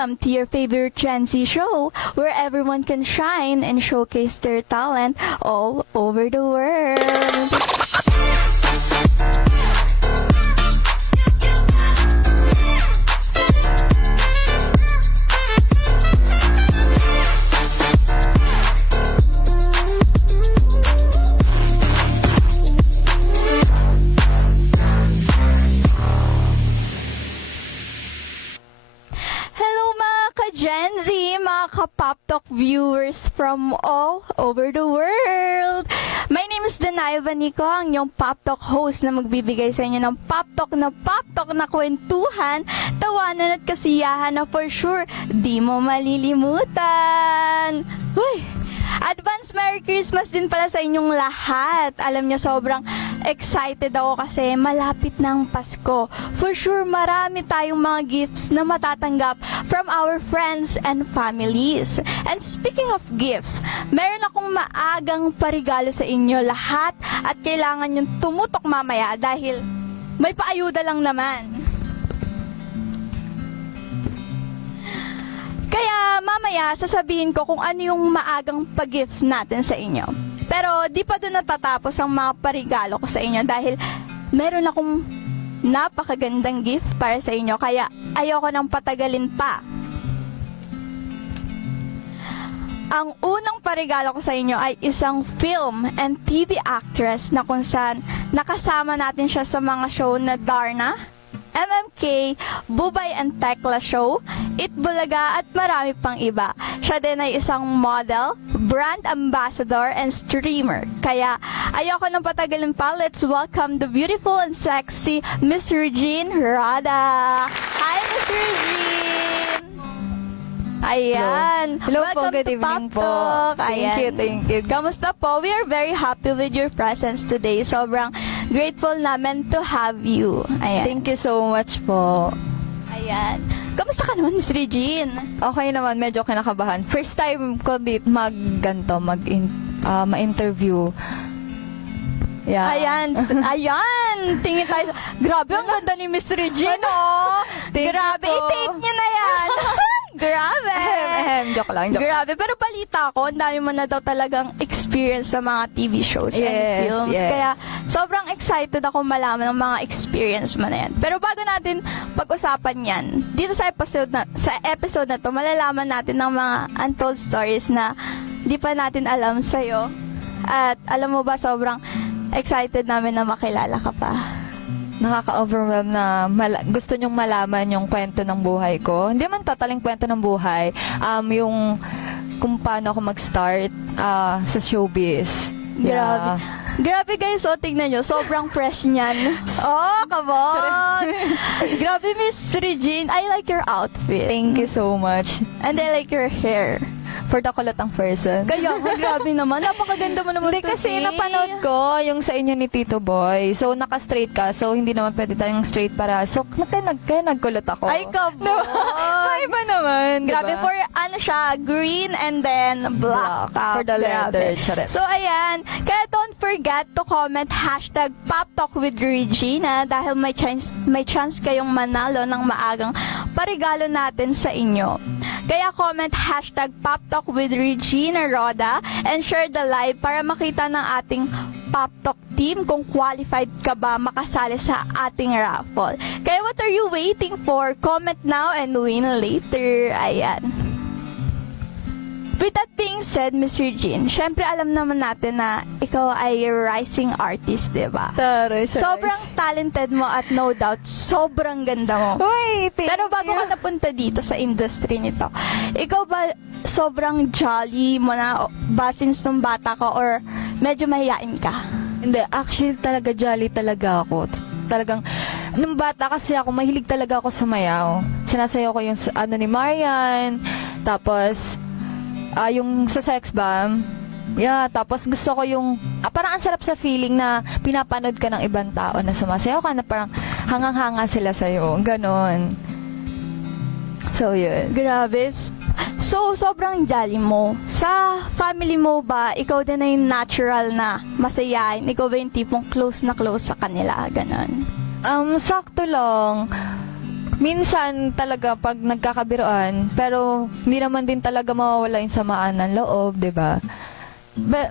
welcome to your favorite Gen Z show where everyone can shine and showcase their talent all over the world. Hello mga ka-Gen Z, mga ka-Pop Talk viewers from all over the world. My name is Danai Vanico, ang inyong Pop Talk host na magbibigay sa inyo ng Pop Talk na kwentuhan, tawanan at kasiyahan na for sure di mo malilimutan. Uy! Advance Merry Christmas din pala sa inyong lahat. Alam niyo, sobrang excited ako kasi malapit na ang Pasko. For sure, marami tayong mga gifts na matatanggap from our friends and families. And speaking of gifts, meron akong maagang parigalo sa inyo lahat at kailangan yung tumutok mamaya dahil may paayuda lang naman. Kaya mamaya sasabihin ko kung ano yung maagang pag-gift natin sa inyo. Pero di pa doon natatapos ang mga parigalo ko sa inyo dahil meron akong napakagandang gift para sa inyo kaya ayoko nang patagalin pa. Ang unang parigalo ko sa inyo ay isang film and TV actress na kung saan nakasama natin siya sa mga show na Darna, MMK, Bubay and Tekla Show, Itbulaga at marami pang iba. Siya din ay isang model, brand ambassador, and streamer. Kaya ayoko nang patagalin pa, let's welcome the beautiful and sexy Miss Regine Rada. Hi, Miss Regine! Ayan. Hello po, Welcome good to evening Pop po. Talk. Thank Ayan. you. Kamusta po? We are very happy with your presence today. Sobrang grateful namin to have you. Ayan. Thank you so much po. Ayan. Kamusta ka naman, Miss Regine? Okay naman, medyo kinakabahan. First time ko dito ma-interview. Yeah. Ayan. Tingin tayo. Grabe, ang ganda ni Miss Regine, oh. Thank Grabe, you po. i-tape niya na yan. Grabe. Joke lang. Grabe, pero balita ko, ang dami mo na daw talagang experience sa mga TV shows and Yes, films. yes. Kaya sobrang excited ako malaman ng mga experience mo na yan. Pero bago natin pag-usapan yan, dito sa episode na to, malalaman natin ng mga untold stories na di pa natin alam sa'yo. At alam mo ba, sobrang excited namin na makilala ka pa. Nakaka-overwhelm na gusto nyong malaman yung kwento ng buhay ko. Hindi man totaling kwento ng buhay. Yung kung paano ako mag-start sa showbiz. Grabe. Grabe guys, o tignan nyo, sobrang fresh niyan. Oh, kabon! Grabe, Miss Regine, I like your outfit. Thank you so much. And I like your hair. For the kulatang person. Kaya, grabe naman, napakaganda mo naman Hindi kasi today. napanood ko yung sa inyo ni Tito Boy. So, naka-straight ka. So, hindi naman pwede tayong straight para. So, kaya nagkulot ako. Ay, kabon! May iba naman, Grabe, diba? for ano siya, green and then black. For the leather. Grabe. Charet. So, ayan. Kaya don't forget to comment hashtag PopTalkWithRegina dahil may chance kayong manalo ng maagang parigalo natin sa inyo. Kaya comment hashtag PopTalkWithRegina Roda and share the live para makita ng ating Pop Talk team kung qualified ka ba makasali sa ating raffle. Kaya what are you waiting for? Comment now and win later. Ayan. With that being said, Miss Regine, syempre alam naman natin na ikaw ay rising artist, diba? Taray. Sobrang talented mo at no doubt, sobrang ganda mo. Uy, Pero bago ka napunta dito sa industry nito, ikaw ba sobrang jolly mo na ba since nung bata ka or medyo mahiyain ka? Hindi, actually talaga jolly talaga ako. Talagang, nung bata kasi ako, mahilig talaga ako sumayaw. Sinasayaw ko yung ano ni Marian, tapos yung sa Sex Bomb. Yeah, tapos gusto ko yung parang ang sarap sa feeling na pinapanood ka ng ibang tao na sumasayaw ka na parang hangang-hanga sila sa'yo. Ganon. So, yun. Grabe. So, sobrang jolly mo. Sa family mo ba, ikaw din ay natural na masayain? Ikaw ba yung tipong close na close sa kanila? Ganon. Sakto lang. minsan talaga pag nagkakabiruan, pero hindi naman din talaga mawawala yung samaan ng loob, 'di ba?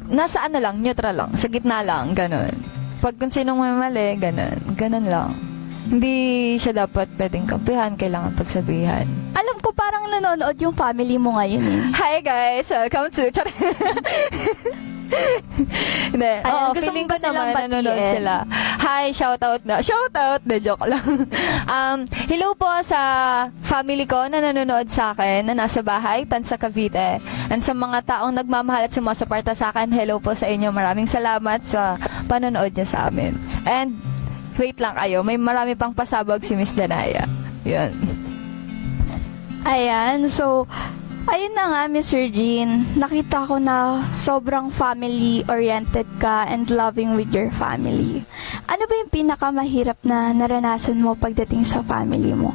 Nasa ano lang, neutral lang, sa gitna lang, ganun. Pag kung sinong may mali, ganun lang. Hindi siya dapat pwedeng kampihan, kailangan pagsabihan. Alam ko parang nanonood yung family mo ngayon eh. Hi guys! Welcome to... Hindi. Ayan, Oo, gusto feeling mo ko ba silang naman nanonood batiin? sila. Hi, shoutout na. Shoutout! De, joke lang. Hello po sa family ko na nanonood sa akin, na nasa bahay, Tansa Cavite. And sa mga taong nagmamahal at sumasuporta sa akin, hello po sa inyo. Maraming salamat sa panonood niyo sa amin. And wait lang kayo, may marami pang pasabog si Miss Danaya. Yun. Ayan, so, ayun na nga, Miss Regine. Nakita ko na sobrang family-oriented ka and loving with your family. Ano ba yung pinakamahirap na naranasan mo pagdating sa family mo?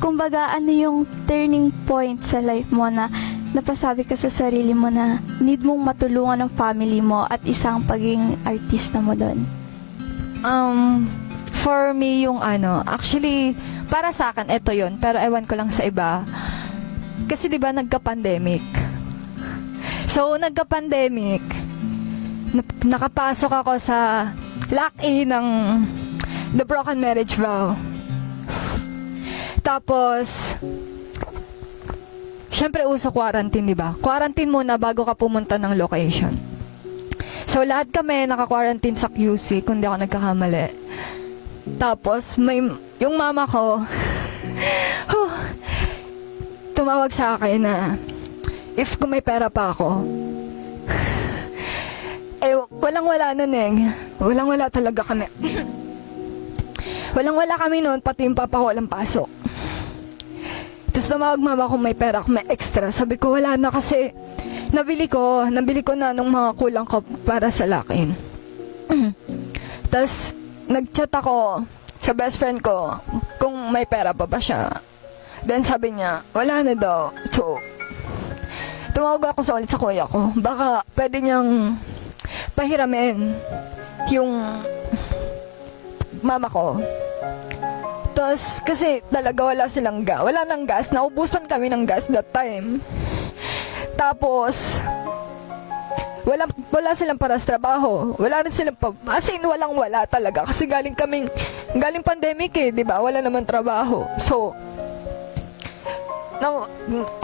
Kumbaga, ano yung turning point sa life mo na napasabi ka sa sarili mo na need mong matulungan ng family mo at isang pagiging artista mo doon? For me, yung actually, para sa akin, ito yun. Pero ewan ko lang sa iba. Kasi di ba nagka-pandemic. So, nagka-pandemic, nakapasok ako sa lock-in ng The Broken Marriage Vow. Tapos, syempre uso quarantine, di ba? Quarantine muna bago ka pumunta ng location. So, lahat kami naka-quarantine sa QC, kung di ako nagkakamali. Tapos, yung mama ko, tumawag sa akin na if kung may pera pa ako, walang-wala nun Walang-wala talaga kami. Walang-wala kami nun, pati yung papa ko walang pasok. Tapos tumawag mama kung may pera, kung may extra. Sabi ko, wala na kasi nabili ko na nung mga kulang ko para sa lakin. Tapos, nag-chat ako sa best friend ko kung may pera pa ba siya. Then sabi niya, wala na daw. So, tumawag ako ulit sa kuya ko. Baka pwede niyang pahiramin yung mama ko. Tapos, kasi talaga wala nang gas. Naubusan kami ng gas that time. Tapos, wala silang para sa trabaho. Wala rin silang as in, walang-wala talaga. Kasi galing pandemic di ba? Wala naman trabaho. So,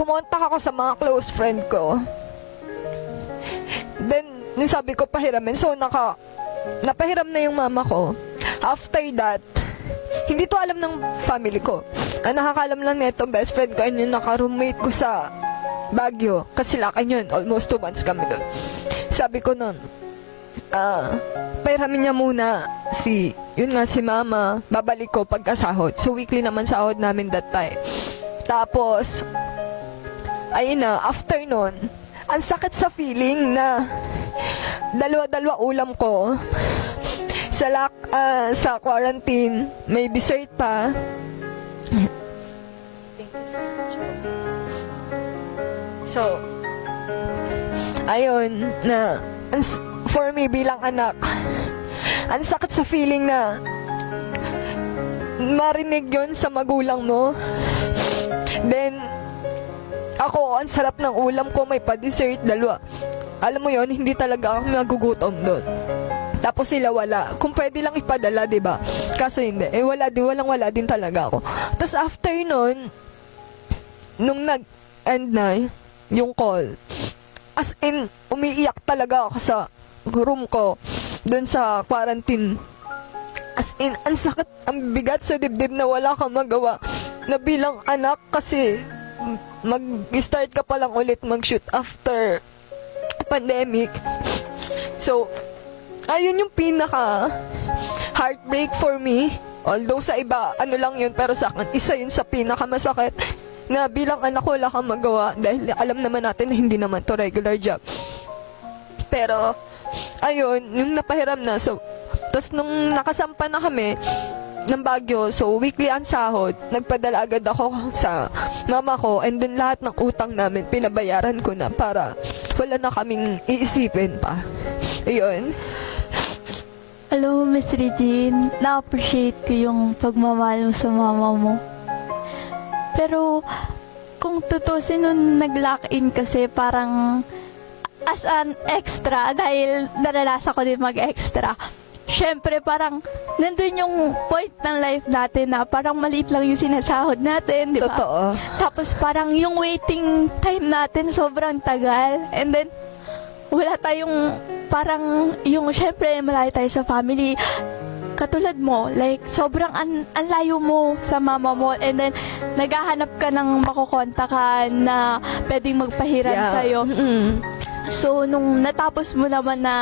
kumontak ako sa mga close friend ko. Then, sabi ko pahiramin. So, napahiram na yung mama ko. After that, hindi to alam ng family ko. Ang nakakalam lang nito, best friend ko, and yung naka-roommate ko sa Baguio. Kasi lakan yun. Almost 2 months kami doon. Sabi ko nun, pahiramin niya muna si mama. Babalik ko pagkasahod. So, weekly naman sahod namin that time. Tapos, ayun na, after nun, ang sakit sa feeling na dalawa ulam ko sa quarantine, may dessert pa. Thank you so much. So, ayun, na, for me bilang anak, ang sakit sa feeling na marinig yon sa magulang mo. Then, ako, ang sarap ng ulam ko, may pa-dessert, 2. Alam mo yon, hindi talaga ako magugutom doon. Tapos sila wala. Kung pwede lang ipadala, diba? Kaso hindi. Walang-wala din talaga ako. Tapos after nun, nung nag-end na yung call, as in, umiiyak talaga ako sa room ko, doon sa quarantine. As in, ang sakit, ang bigat sa dibdib na wala kang magawa. Na bilang anak kasi mag-start ka pa lang ulit mag-shoot after pandemic. So, ayun yung pinaka heartbreak for me. Although sa iba, ano lang yun, pero sa akin, isa yun sa pinaka masakit na bilang anak ko wala kang magawa dahil alam naman natin na hindi naman to regular job. Pero, ayun, yung napahiram na. So, tapos nung nakasampa na kami ng Baguio, so weekly ang sahod, nagpadala agad ako sa mama ko, and then lahat ng utang namin, pinabayaran ko na para wala na kaming iisipin pa. Ayun. Alam mo, Miss Regine, na-appreciate ko yung pagmamahal mo sa mama mo. Pero kung tutusin nung nag-lock-in kasi parang as an extra dahil naranasan ko din mag-extra. Siyempre parang nandun yung point ng life natin na parang maliit lang yung sinasahod natin, di ba? Totoo. Tapos parang yung waiting time natin sobrang tagal. And then, wala tayong parang yung syempre malayo tayo sa family. Katulad mo, like sobrang ang layo mo sa mama mo and then naghahanap ka ng makukontakan na pwedeng magpahiram sa'yo. So, nung natapos mo naman na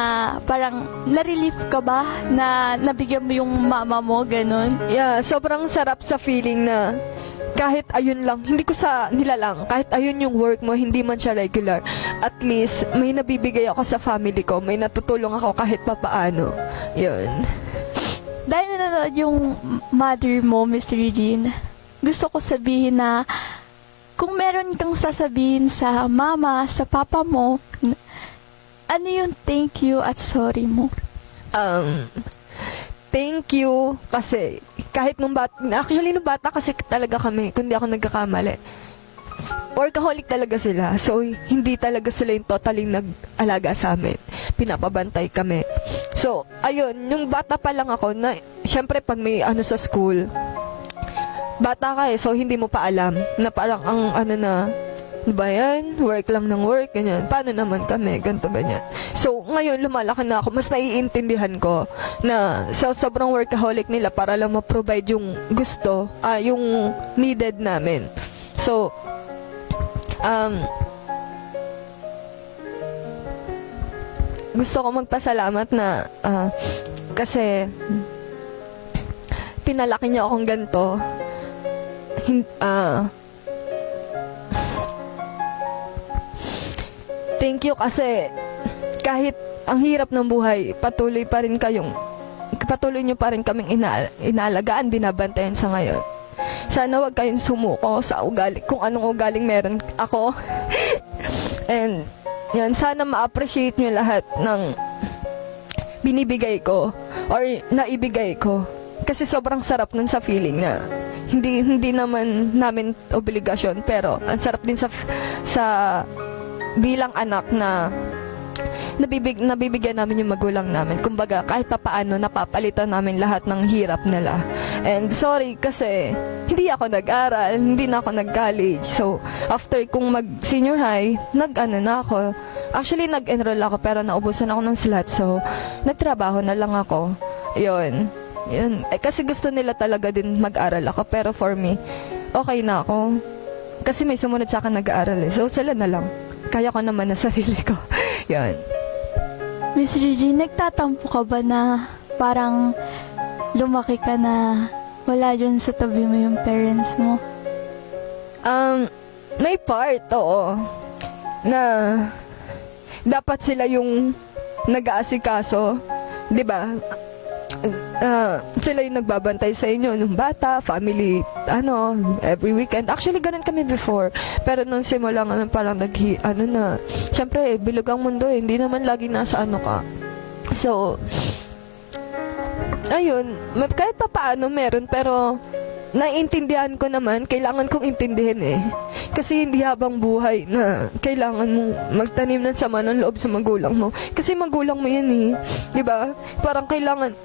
parang na-relief ka ba na nabigyan mo yung mama mo, ganun? Yeah, sobrang sarap sa feeling na kahit ayun lang, hindi ko sa nilalang, kahit ayun yung work mo, hindi man siya regular. At least, may nabibigay ako sa family ko, may natutulong ako kahit papaano. Yun. Dahil nanonood yung mother mo, Mr. Eugene, gusto ko sabihin na kung meron kang sasabihin sa mama, sa papa mo, ano yung thank you at sorry mo? Thank you kasi kahit nung bata kasi talaga kami, kundi ako nagkakamali. Workaholic talaga sila. So, hindi talaga sila yung totally nag-alaga sa amin. Pinapabantay kami. So, ayun, yung bata pa lang ako na, syempre pag may ano sa school, bata ka so hindi mo pa alam na parang ang ano ba yan? Work lang ng work, ganyan. Paano naman kami? Ganto, ganyan. So, ngayon, lumalaki na ako. Mas naiintindihan ko na sa sobrang workaholic nila para lang ma-provide yung gusto, yung needed namin. So, gusto ko magpasalamat na kasi pinalaki niyo akong ganito. Thank you kasi kahit ang hirap ng buhay, patuloy niyo pa rin kaming inaalagaan, binabantayan sa ngayon. Sana wag kayong sumuko sa ugali, kung anong ugaling meron ako. And yan, sana ma-appreciate niyo lahat ng binibigay ko or naibigay ko. Kasi sobrang sarap nun sa feeling na hindi naman namin obligasyon, pero ang sarap din sa bilang anak na nabibigyan namin yung magulang namin. Kumbaga, kahit papaano, napapalitan namin lahat ng hirap nila. And sorry kasi hindi ako nag-aral, hindi na ako nag-college. So, after kung mag-senior high, nag-ano na ako. Actually, nag-enroll ako pero naubusan ako ng slot. So, nagtrabaho na lang ako. Yun. Kasi gusto nila talaga din mag-aral ako. Pero for me, okay na ako. Kasi may sumunod sa akin nag-aaral eh. So, sila na lang. Kaya ko naman na sarili ko. Yun. Miss Regine, nagtatampo ka ba na parang lumaki ka na wala dyan sa tabi mo yung parents mo? May part, oo. Na dapat sila yung nag-aasikaso. 'Di ba? Sila yung nagbabantay sa inyo nung bata, family, every weekend. Actually, ganun kami before. Pero nung simula nga, parang syempre, bilog ang mundo eh. Hindi naman lagi nasa ka. So, ayun, kahit pa paano meron, pero naiintindihan ko naman, kailangan kong intindihin eh. Kasi hindi habang buhay na kailangan mong magtanim ng sama ng loob sa magulang mo. Kasi magulang mo yan eh. Diba? Parang kailangan,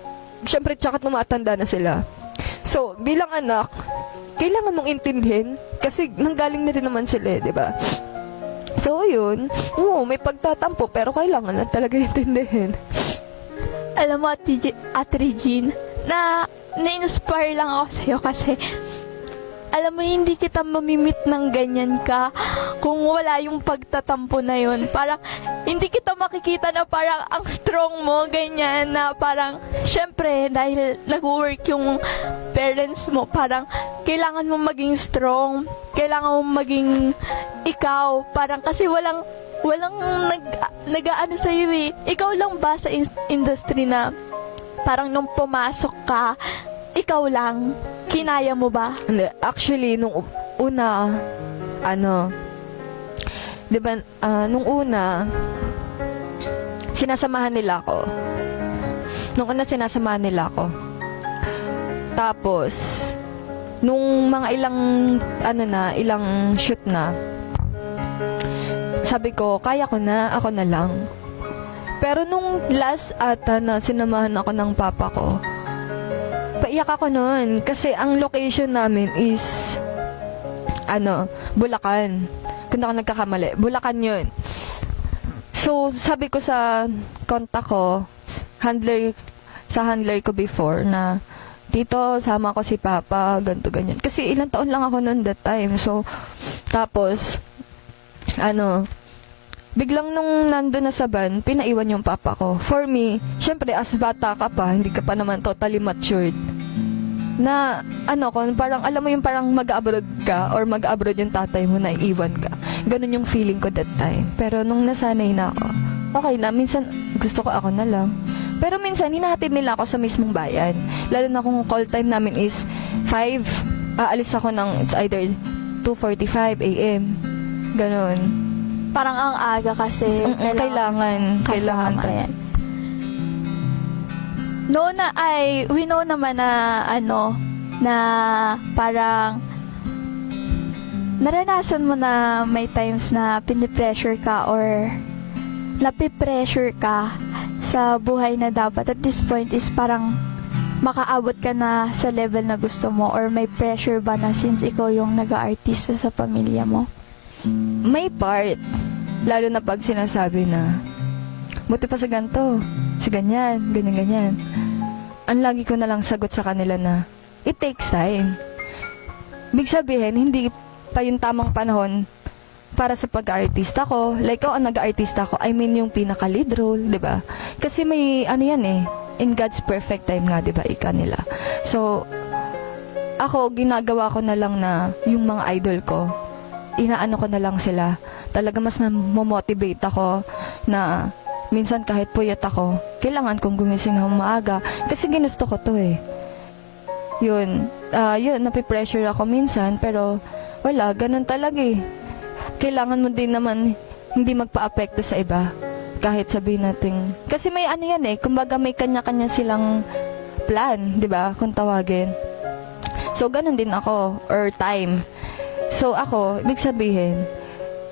syempre tsaka tumatanda na sila. So, bilang anak, kailangan mong intindihin kasi nanggaling na rin naman sila, di ba? So, ayun. Oo, may pagtatampo pero kailangan lang talaga intindihin. Alam mo, Ate Regine, na-inspire lang ako sa'yo kasi alam mo, hindi kita mamimit ng ganyan ka kung wala yung pagtatampo na yun. Parang, hindi kita makikita na parang ang strong mo, ganyan, na parang, syempre, dahil nag-work yung parents mo, parang, kailangan mo maging strong, kailangan mo maging ikaw, parang, kasi walang nag-aano sa'yo eh. Ikaw lang ba sa industry na, parang nung pumasok ka, ikaw lang, kinaya mo ba? Hindi, actually, nung una, di ba, nung una, sinasamahan nila ako. Tapos, nung mga ilang shoot na, sabi ko, kaya ko na, ako na lang. Pero nung last ata na sinamahan ako ng papa ko, paiyak ako noon kasi ang location namin is Bulacan. Kung ako nagkakamali, Bulacan yun. So, sabi ko sa kontak ko, handler ko before na, Tito, sama ko si Papa, ganto ganyan. Kasi ilang taon lang ako noon that time. So, tapos, biglang nung nandun na sa van, pinaiwan yung papa ko. For me, syempre, as bata ka pa, hindi ka pa naman totally matured. Na, parang, alam mo yung parang mag-abroad ka or mag-abroad yung tatay mo na iiwan ka. Ganun yung feeling ko that time. Pero nung nasanay na ako, okay na, minsan gusto ko ako na lang. Pero minsan, hinahatid nila ako sa mismong bayan. Lalo na kung call time namin is 5, aalis ako ng, it's either 2:45 a.m. Ganon. Parang ang aga kasi. Kailangan kasama yan. We know naman na na parang naranasan mo na may times na pinipressure ka or napipressure ka sa buhay na dapat at this point is parang makaabot ka na sa level na gusto mo or may pressure ba na since ikaw yung nag-aartista sa pamilya mo? May part. Lalo na pag sinasabi na, buti pa sa ganito, sa ganyan, ganyan. Ang lagi ko na lang sagot sa kanila na, it takes time. Big sabihin, hindi pa yung tamang panahon para sa pag-artista ko. Like, nag-artista ko, I mean yung pinaka-lead role, di ba? Kasi may, in God's perfect time nga, di ba, ika nila. So, ako, ginagawa ko na lang na yung mga idol ko, inaano ko na lang sila. Talaga mas na-motivate ako na minsan kahit puyat ako, kailangan kong gumising ng maaga kasi ginusto ko to eh. Yun, napipressure ako minsan pero wala, ganun talaga eh. Kailangan mo din naman hindi magpa-apekto sa iba. Kahit sabihin natin, kasi may yan eh, kumbaga may kanya-kanya silang plan, di ba, kung tawagin. So, ganun din ako, or time. So, ako, ibig sabihin,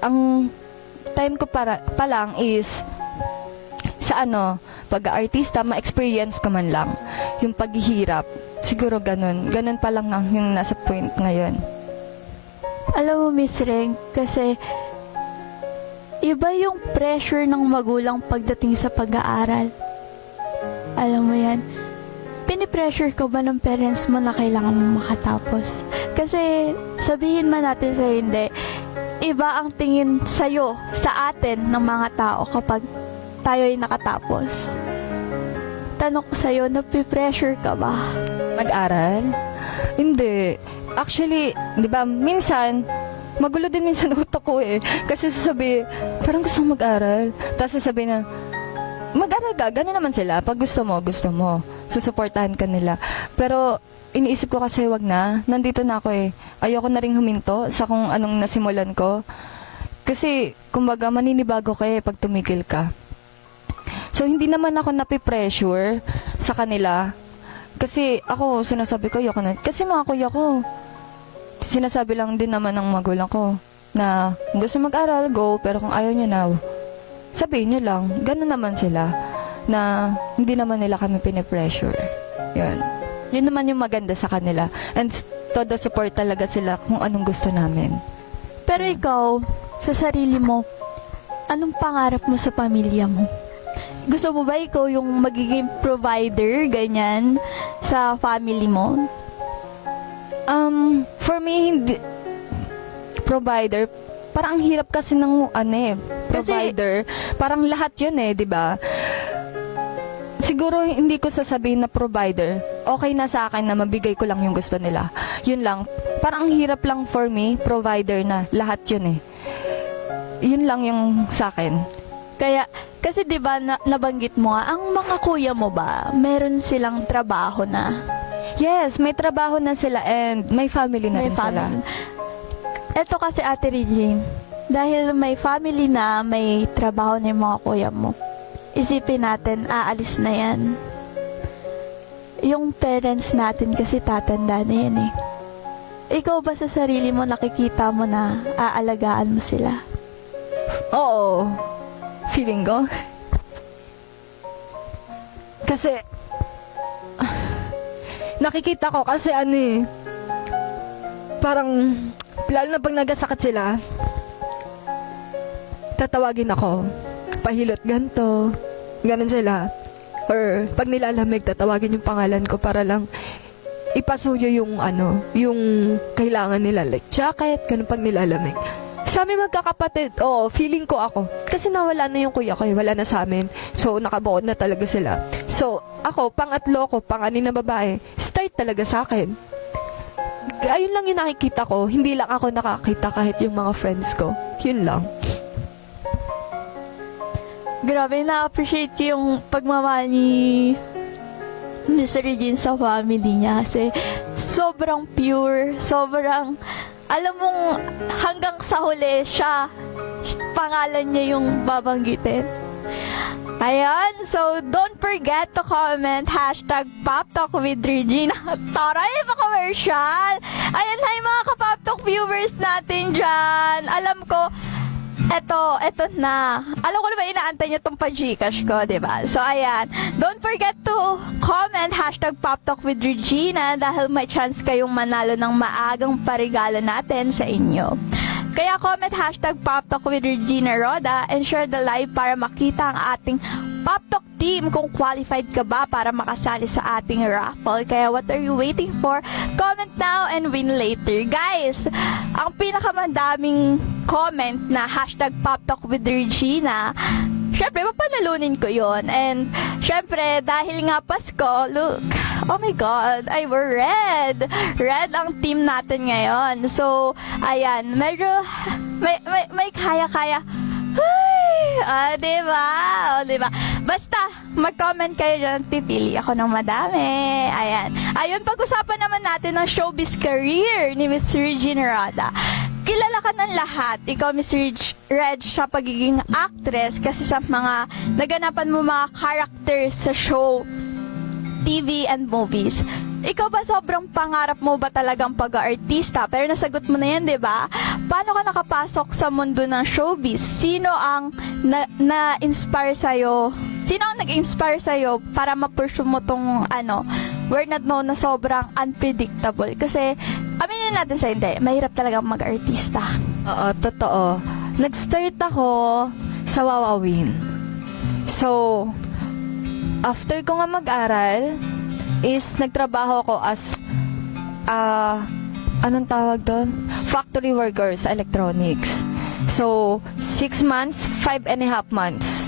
ang time ko pa lang is sa pag-artista, ma-experience ko man lang yung paghihirap. Siguro ganun pa lang yung nasa point ngayon. Alam mo, Miss Reng, kasi iba yung pressure ng magulang pagdating sa pag-aaral. Alam mo yan, pinipressure ko ba ng parents mo na kailangan mo makatapos? Kasi sabihin man natin sa hindi, iba ang tingin sa'yo, sa atin ng mga tao kapag tayo ay nakatapos. Tanong ko sa'yo, napipressure ka ba? Mag-aral? Hindi. Actually, di ba, minsan, magulo din minsan utak ko eh. Kasi sasabi, parang gusto mag-aral. Tapos sasabi na, mag-aral ka, gano'n naman sila. Pag gusto mo. Susuportahan ka nila. Pero, iniisip ko kasi wag na. Nandito na ako eh. Ayoko na rin huminto sa kung anong nasimulan ko. Kasi, kumbaga, maninibago ka eh pag tumigil ka. So, hindi naman ako napipressure sa kanila. Kasi, ako, sinasabi ko, ayoko na. Kasi mga kuya ko, sinasabi lang din naman ng magulang ko na gusto mag-aral, go. Pero kung ayaw nyo na, sabihin nyo lang. Ganun naman sila na hindi naman nila kami pinipressure. Yun naman yung maganda sa kanila. And todo support talaga sila kung anong gusto namin. Pero ikaw, sa sarili mo, anong pangarap mo sa pamilya mo? Gusto mo ba ikaw yung magiging provider, ganyan, sa family mo? For me, hindi, provider, parang ang hirap kasi ng provider. Parang lahat yun eh, di ba? Siguro hindi ko sasabihin na provider. Okay na sa akin na mabigay ko lang yung gusto nila. Yun lang. Parang ang hirap lang for me, provider na. Lahat yun eh. Yun lang yung sa akin. Kaya, kasi di ba nabanggit mo nga, ang mga kuya mo ba, meron silang trabaho na? Yes, may trabaho na sila and may family na rin sila. Eto kasi Ate Regine, dahil may family na, may trabaho na yung mga kuya mo, isipin natin, aalis na yan. Yung parents natin kasi tatanda na yan eh. ikaw ba sa sarili mo nakikita mo na aalagaan mo sila? Oo. Feeling ko. Kasi, nakikita ko kasi ano eh, parang, lalo na pag nagasakit sila, tatawagin ako, pahilot ganto, ganun sila. Or pag nilalamig, tatawagin yung pangalan ko para lang ipasuyo yung ano, yung kailangan nila, like jacket, ganun pag nilalamig. Sa amin magkakapatid, oo, feeling ko ako. Kasi nawala na yung kuya ko, wala na sa amin. So, nakabuod na talaga sila. So, ako, pangatlo ko, pang-anim na babae, start talaga sa akin. Ayun lang yung nakikita ko. Hindi lang ako nakakita kahit yung mga friends ko. Yun lang. Grabe, na-appreciate ko yung pagmamahal ni Mr. Regine sa family niya kasi sobrang pure, sobrang, alam mong hanggang sa huli siya, pangalan niya yung babanggitin. Ayan, so don't forget to comment #PopTalk with Regina. Taray, pa-commercial! Ayan, hi mga ka-PopTalk viewers natin dyan. Alam ko, eto na. Alam ko naman inaantay niyo tong pa-Gcash ko, diba? So, ayan. Don't forget to comment #PopTalk with Regina dahil may chance kayong manalo ng maagang parigalo natin sa inyo. Kaya comment #PopTalk with Regina Roda and share the live para makita ang ating PopTalk team kung qualified ka ba para makasali sa ating raffle. Kaya what are you waiting for? Comment now and win later. Guys, ang pinakamandaming comment na #PopTalk with Regina, syempre, papanalunin ko yon. And, syempre, dahil nga Pasko, look, oh my God, I were red. Red ang team natin ngayon. So, ayan, medyo, may kaya-kaya. Ay, diba? O, diba? Basta, mag-comment kayo dyan, pipili ako ng madami. Ayan. Ayun, pag-usapan naman natin ng showbiz career ni Miss Regina Roda. Kilala ka ng lahat. Ikaw, Miss Reg, sa pagiging actress kasi sa mga naganapan mo mga characters sa show, TV and movies. Ikaw ba sobrang pangarap mo ba talagang pag-aartista? Pero nasagot mo na yan, di ba? Paano ka nakapasok sa mundo ng showbiz? Sino ang na-inspire sa'yo? Sino ang nag-inspire sa'yo para ma-pursue mo tong word not known na sobrang unpredictable? Kasi, aminin natin sa hindi, mahirap talagang mag-artista. Oo, totoo. Nag-start ako sa Wawawin. So, after ko nga mag-aral, is nagtrabaho ako as, anong tawag doon? Factory worker sa electronics. So, 6 months, 5.5 months.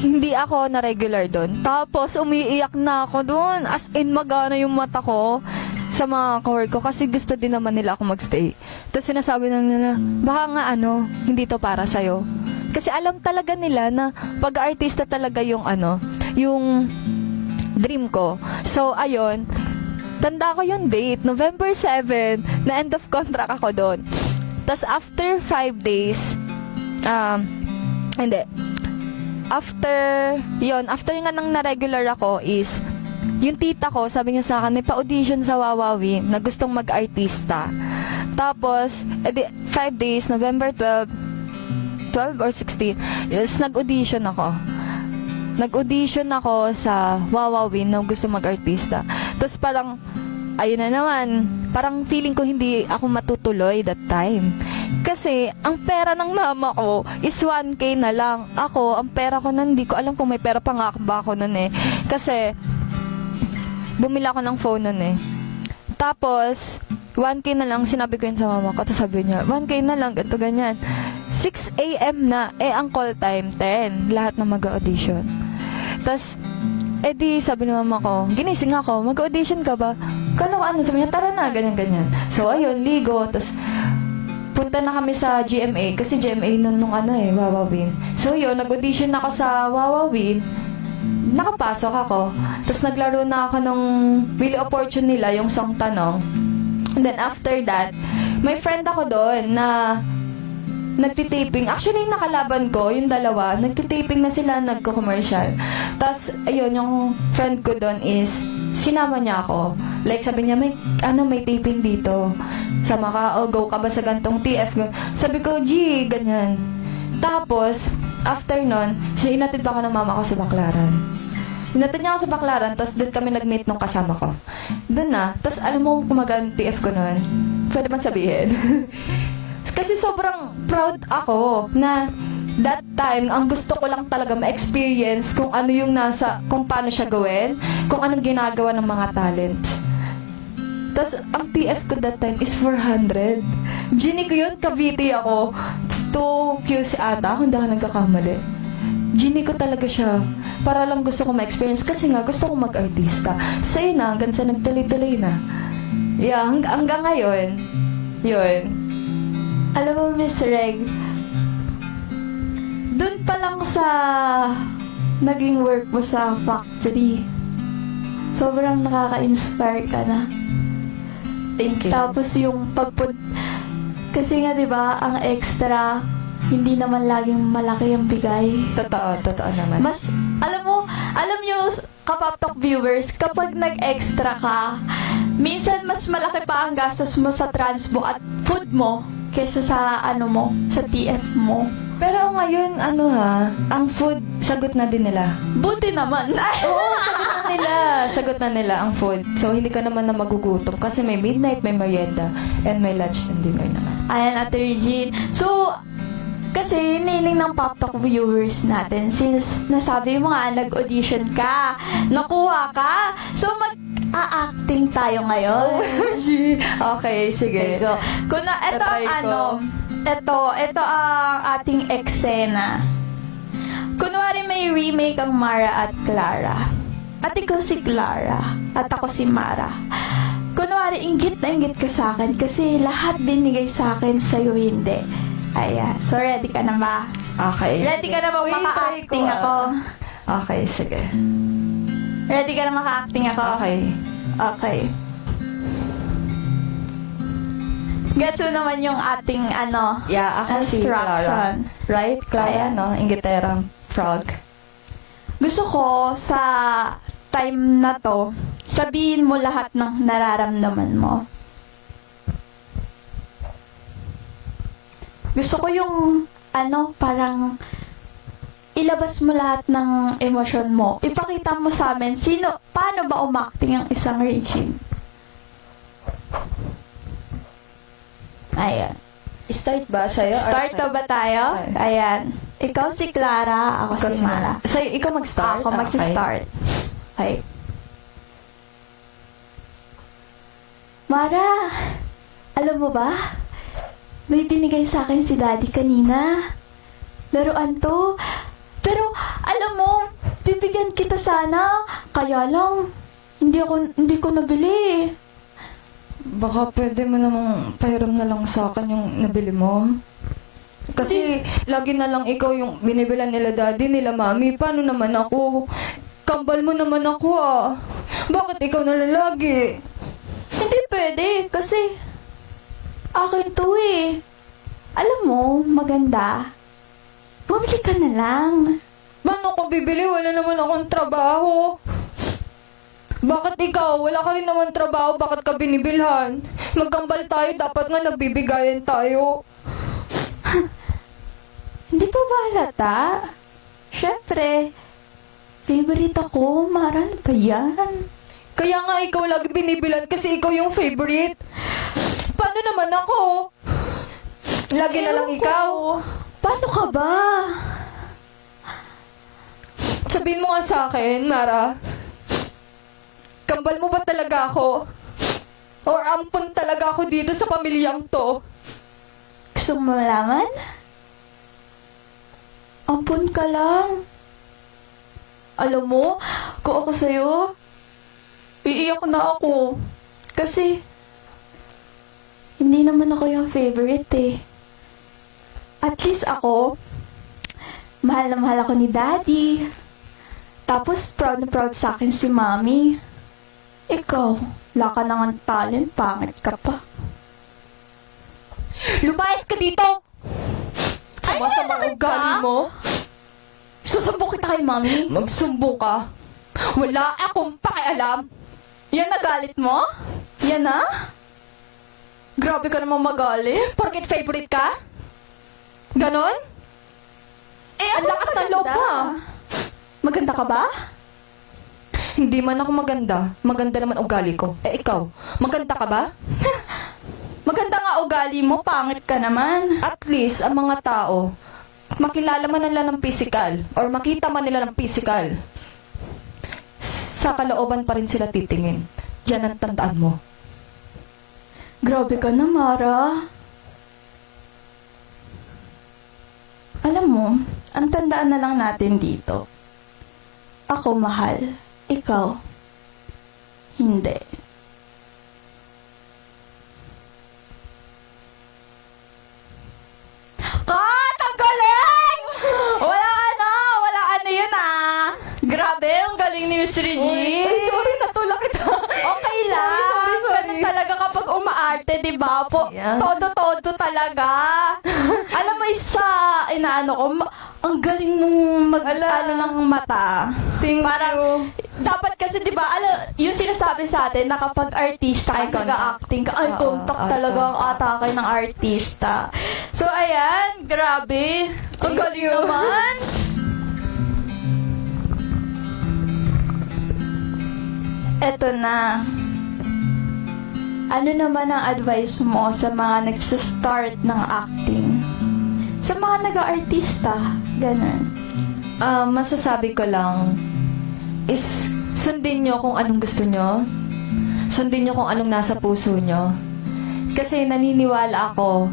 Hindi ako na regular doon. Tapos, umiiyak na ako doon. As in, magana yung mata ko sa mga kawork ko kasi gusto din naman nila ako magstay. Tapos sinasabi lang nila, baka nga hindi to para sa'yo. Kasi alam talaga nila na pag-artista talaga yung yung dream ko. So, ayun, tanda ko yung date, November 7, na end of contract ako doon. Tapos, after 5 days, after nga nang na-regular ako is, yung tita ko, sabi niya sa akin, may pa-audition sa Wawawin na gustong mag-artista. Tapos, 5 days, November 12 or 16, is nag-audition ako. Nag-audition ako sa Wawawin na gusto mag-artista. Tapos parang, ayun na naman, parang feeling ko hindi ako matutuloy that time. Kasi, ang pera ng mama ko is 1K na lang. Ako, ang pera ko nun, hindi ko alam kung may pera pa nga ba ako nun eh. Kasi, bumila ako ng phone nun eh. Tapos, 1K na lang, sinabi ko yun sa mama ko. Tapos sabi niya, 1K na lang, ganito ganyan. 6 a.m. na, ang call time, 10. Lahat na mag-audition. Tapos, sabi ng mama ko, ginising ako, mag-audition ka ba? Kano sabi niya, tara na, ganyan-ganyan. So, ayun, ligo. Tapos, punta na kami sa GMA, kasi GMA nung Wawawin. So, yun, nag-audition ako sa Wawawin. Nakapasok ako. Tapos, naglaro na ako ng Wheel of Fortune nila, yung song Tanong. And then, after that, may friend ako doon na nagtitaping. Actually, nakalaban ko, yung dalawa, nagtitaping na sila, nagko-commercial. Tapos, ayun, yung friend ko doon is sinama niya ako. Like, sabi niya, may taping dito. Sama ka, o go ka ba sa gantong TF? Sabi ko, G, ganyan. Tapos, after nun, sinatid pa ako ng mama ko sa Baclaran. Hinatid niya ako sa Baclaran, tapos doon kami nag-meet nung kasama ko. Doon na, tapos alam mo kung magaan TF ko nun? Pwede bang sabihin? Kasi sobrang proud ako na that time, ang gusto ko lang talaga ma-experience kung ano yung kung paano siya gawin, kung anong ginagawa ng mga talent. Tapos, ang TF ko that time is 400. Gini ko yun, Cavite ako. 2 QC ata, kung hindi ako nagkakamali. Gini ko talaga siya. Para lang gusto ko ma-experience. Kasi nga, gusto ko mag-artista. Sa'yo na, hanggang sa nagtuloy-tuloy na. Yeah, hanggang ngayon. Yun. Alam mo, Miss Reg, dun pa lang sa naging work mo sa factory, sobrang nakaka-inspire ka na. Thank you. Tapos yung kasi nga 'di ba, ang extra hindi naman laging malaki ang bigay. Totoo naman. Mas alam nyo, Kapaptok viewers, kapag nag-extra ka, minsan mas malaki pa ang gastos mo sa transpo at food mo kaysa sa sa TF mo. Pero ngayon, ang food, sagot na din nila. Buti naman. Oo, sagot na nila ang food. So, hindi ka naman na magugutom kasi may midnight, may merienda, and may lunch and dinner naman. Ayan, Ate Regine. So, kasi nining ng Pop Talk viewers natin, since nasabi mo nga, nag-audition ka, nakuha ka, so mag-a-acting tayo ngayon. Okay, sige. Kung ito Tatry ang ko. ito ang ating eksena. Kunwari may remake ang Mara at Clara. At ikaw si Clara. At ako si Mara. Kunwari, inggit na inggit ka sa akin kasi lahat binigay sa akin, sa'yo hindi. Ayan. So, ready ka na ba? Okay. Ready ka na ba Wait, maka-acting try ko, ako? Okay, sige. Ready ka na maka-acting ako? Okay. Okay. Gets mo naman yung ating Yeah, ako si Clara. instruction. Right? Clara, Ayan. no? Ingiterang frog. Gusto ko sa time na to, sabihin mo lahat ng nararamdaman mo. Gusto ko yung parang ilabas mo lahat ng emosyon mo. Ipakita mo sa amin paano ba umacting ang isang Regine. Ayan. Start ba sa'yo? or- Start na ba tayo? Okay. Ayan. Ikaw si Clara, ako Ikaw si Mara. Sa'yo, ikaw mag-start? Ako mag-start. Okay. Mara, alam mo ba? May binigay sa akin si Daddy kanina. Laruan to. Pero, alam mo, bibigyan kita sana. Kaya lang, hindi ko nabili. Baka pwede mo namang pahiram na lang sa akin yung nabili mo. Kasi lagi na lang ikaw yung binibilan nila daddy, nila mami. Paano naman ako? Kambal mo naman ako Bakit ikaw na lang lagi? Hindi pwede, kasi akin to eh. Alam mo, maganda. Bumili ka na lang. Paano ko bibili? Wala naman akong trabaho. Bakit ikaw? Wala ka rin naman trabaho. Bakit ka binibilhan? Magkambal tayo. Dapat nga nagbibigayan tayo. Hindi pa ba halata? Siyempre, favorite ako. Mara, ano ba yan? Kaya nga ikaw lagi binibilan kasi ikaw yung favorite. Paano naman ako? Lagi na lang Ewan ikaw. ko. Paano ka ba? Sabihin mo nga sa akin, Mara. Kambal mo ba talaga ako? Or ampon talaga ako dito sa pamilyang to? Gusto mo malaman? Ampun ka lang. Alam mo, kung ako sa'yo, iiyak na ako. Kasi, hindi naman ako yung favorite eh. At least ako, mahal na mahal ako ni Daddy. Tapos, proud na proud sa akin si Mommy. Ikaw, wala ka nang talent, pangit ka pa. Lumayas ka dito! Sama-sama ang ugali mo. Susumbong kita kay Mommy. Magsumbong ka. Wala akong pakialam. Yan nagalit mo? Yan na? Grabe ka naman magalit. Porket favorite ka? Ganon? Eh, Ang lakas ng loob mo, ah. Maganda ka ba? Hindi man ako maganda. Maganda naman ugali ko. Eh ikaw, maganda ka ba? Maganda nga ugali mo, pangit ka naman. At least, ang mga tao, makilala man nila ng physical or makita man nila ng physical, sa kalooban pa rin sila titingin. Yan ang tandaan mo. Grabe ka na, Mara. Alam mo, ang tandaan na lang natin dito. Ako mahal, ikaw hindi. Kat! Ang galing! Wala ano yun ah. Grabe, ang galing ni Miss Regine. Ay, sorry, natulak kita. Okay lang. Sorry. Ganun talaga kapag umaarte, di ba? Yeah. Todo-todo talaga. Alam mo, isa, inaano ko, ang galing mong mag-ano ng mata. Thank Parang, dapat kasi, di ba, yung sinasabi sa atin na kapag artista Eye ka, contact. nag-acting ka, eye Oo, contact eye talaga ang contact. atake ng artista. So, ayan, grabe. Ang Thank galing you. naman. Eto na. Ano naman ang advice mo sa mga nagsistart ng acting? Sa mga nag-aartista, ganun. Masasabi ko lang is sundin nyo kung anong gusto nyo. Sundin nyo kung anong nasa puso nyo. Kasi naniniwala ako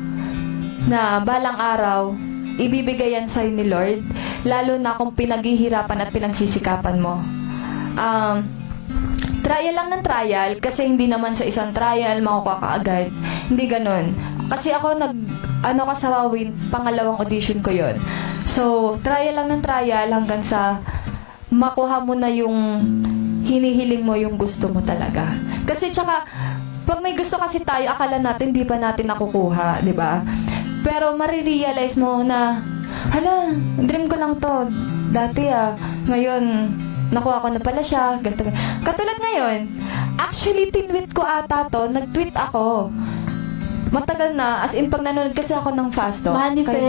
na balang araw, ibibigay yan sa'yo ni Lord. Lalo na kung pinaghihirapan at pinagsisikapan mo. Trial lang ng trial kasi hindi naman sa isang trial makukuha ka agad. Hindi ganun. Kasi ako pangalawang audition ko yon. So, trial lang ng trial hanggang sa makuha mo na yung hinihiling mo, yung gusto mo talaga. Kasi tsaka, pag may gusto kasi tayo, akala natin di pa natin nakukuha, di ba? Pero marirealize mo na, hala, dream ko lang to. Dati ngayon, nakuha ko na pala siya, ganito. Katulad ngayon, actually, tinweet ko ata to, nag-tweet ako. Matagal na, as in, pag nanonood kasi ako ng Fast Talk. Manifest!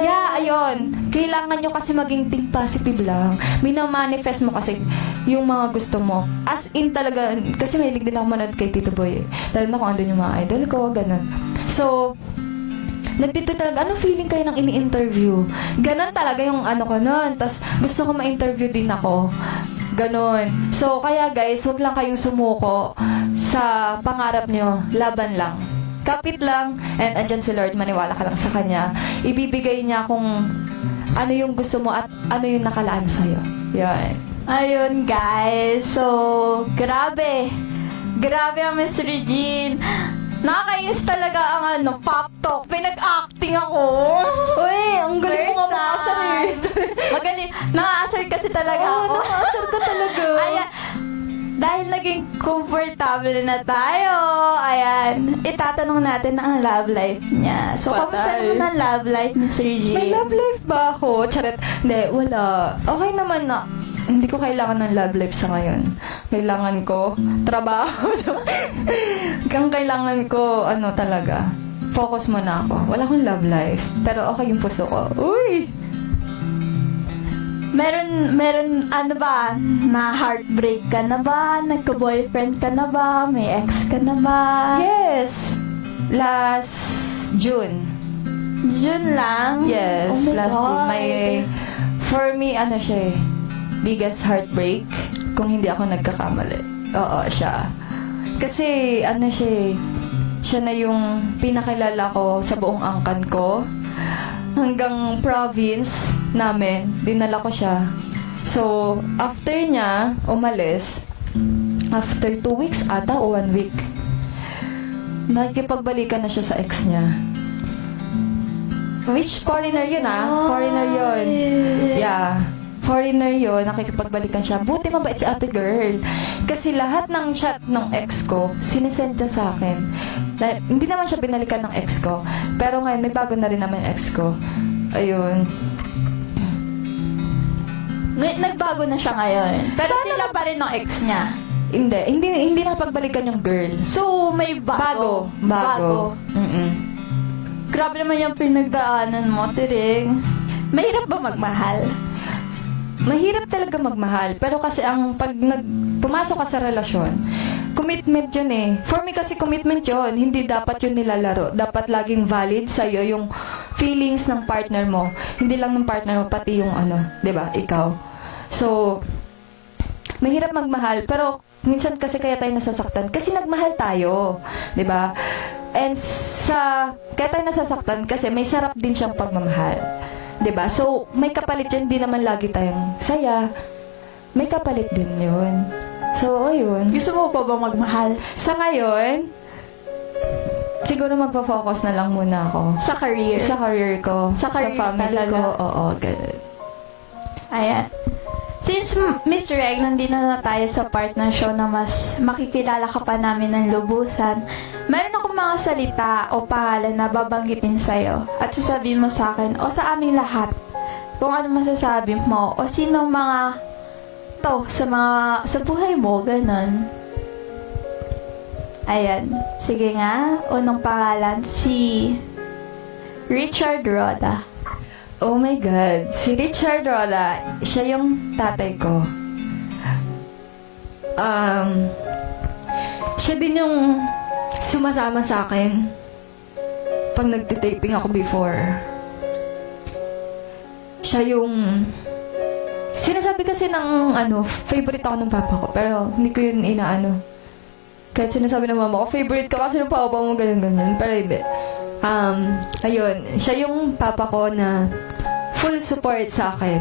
Yeah, ayun. Kailangan nyo kasi maging think positive lang. Minamanifest mo kasi yung mga gusto mo. As in talaga, kasi mahilig din ako manood kay Tito Boy. Lalo na kung andun yung mga idol ko, ganun. So, nagtito talaga, ano feeling kayo ng ini-interview? Ganon talaga yung ano ko nun. Tapos gusto ko ma-interview din ako. Ganon. So, kaya guys, huwag lang kayong sumuko sa pangarap nyo. Laban lang. Kapit lang. And andyan si Lord, maniwala ka lang sa Kanya. Ibibigay niya kung ano yung gusto mo at ano yung nakalaan sa'yo. Yan. Ayun, guys. So, grabe. Grabe ang Miss Regine. Nakakainis talaga ang pop talk. Pinag-acting ako. Uy, ang galing mo nga makasar eh. Magaling. Naka-asar kasi talaga ako. Nakasar ka talaga. Ayan. Dahil naging comfortable na tayo, ayan, itatanong natin ang love life niya. So, Patay. kamusta naman ang love life ni Miss Regine? May love life ba ako? Charet. Hindi, wala. Okay naman na. Hindi ko kailangan ng love life sa ngayon. Kailangan ko trabaho. Kang kailangan ko, talaga. Focus muna ako. Wala akong love life. Pero okay yung puso ko. Uy! Meron, ano ba, na heartbreak ka na ba? Nagka-boyfriend ka na ba? May ex ka na ba? Yes. Last June. June lang? Yes, Oh my last God. June. For me, siya biggest heartbreak kung hindi ako nagkakamali. Oo, siya. Kasi, siya na yung pinakilala ko sa buong angkan ko. Hanggang province namin, dinala ko siya. So, after niya umalis, after 2 weeks ata o 1 week, nakikipagbalikan na siya sa ex niya. Which foreigner yun Foreigner yun. Yeah. Foreigner yun, nakikipagbalikan siya. Buti mabait si ate girl. Kasi lahat ng chat ng ex ko, sinesend niya sa akin. Hindi naman siya binalikan ng ex ko. Pero ngayon, may bago na rin naman ex ko. Ayun. Nagbago na siya ngayon. Pero sila pa rin ng ex niya. Hindi napagbalikan yung girl. So, may bago. Bago. Mm-mm. Grabe naman yung pinagdaanan mo, Tiring. Mahirap ba magmahal? Mahirap talaga magmahal. Pero kasi pumasok ka sa relasyon, commitment yun eh. For me kasi commitment yun. Hindi dapat yun nilalaro. Dapat laging valid sa'yo yung feelings ng partner mo. Hindi lang ng partner mo, pati yung diba, ikaw. So, mahirap magmahal. Pero minsan kasi kaya tayo nasasaktan. Kasi nagmahal tayo. Diba? And kaya tayo nasasaktan kasi may sarap din siyang pagmamahal. 'Di ba? So, may kapalit yun. Hindi naman lagi tayong saya. May kapalit din yun. So, ayun. Gusto mo pa ba magmahal? Sa ngayon, siguro magpa-focus na lang muna ako. Sa career? Sa career ko. Sa career family talaga. ko. Oo, ganun. Ayan. Since Mr. Reg, nandito na tayo sa part ng show na mas makikilala ka pa namin ng lubusan, meron akong mga salita o pangalan na babanggitin sa'yo at sasabihin mo sa akin o sa aming lahat kung ano masasabi mo o sinong mga to sa buhay mo, ganun. Ayan. Sige nga. Unang pangalan, si Richard Roda. Oh my God. Si Richard Roda, siya yung tatay ko. Siya din yung sumasama sa akin pag nagtitaping ako before. Siya yung sinasabi kasi ng favorite ako ng papa ko, pero hindi ko yun inaano. Kahit sinasabi ng mama ko, favorite ka kasi ng papa mo, ganyan-ganyan. Pero hindi. Ayun, siya yung papa ko na full support sa akin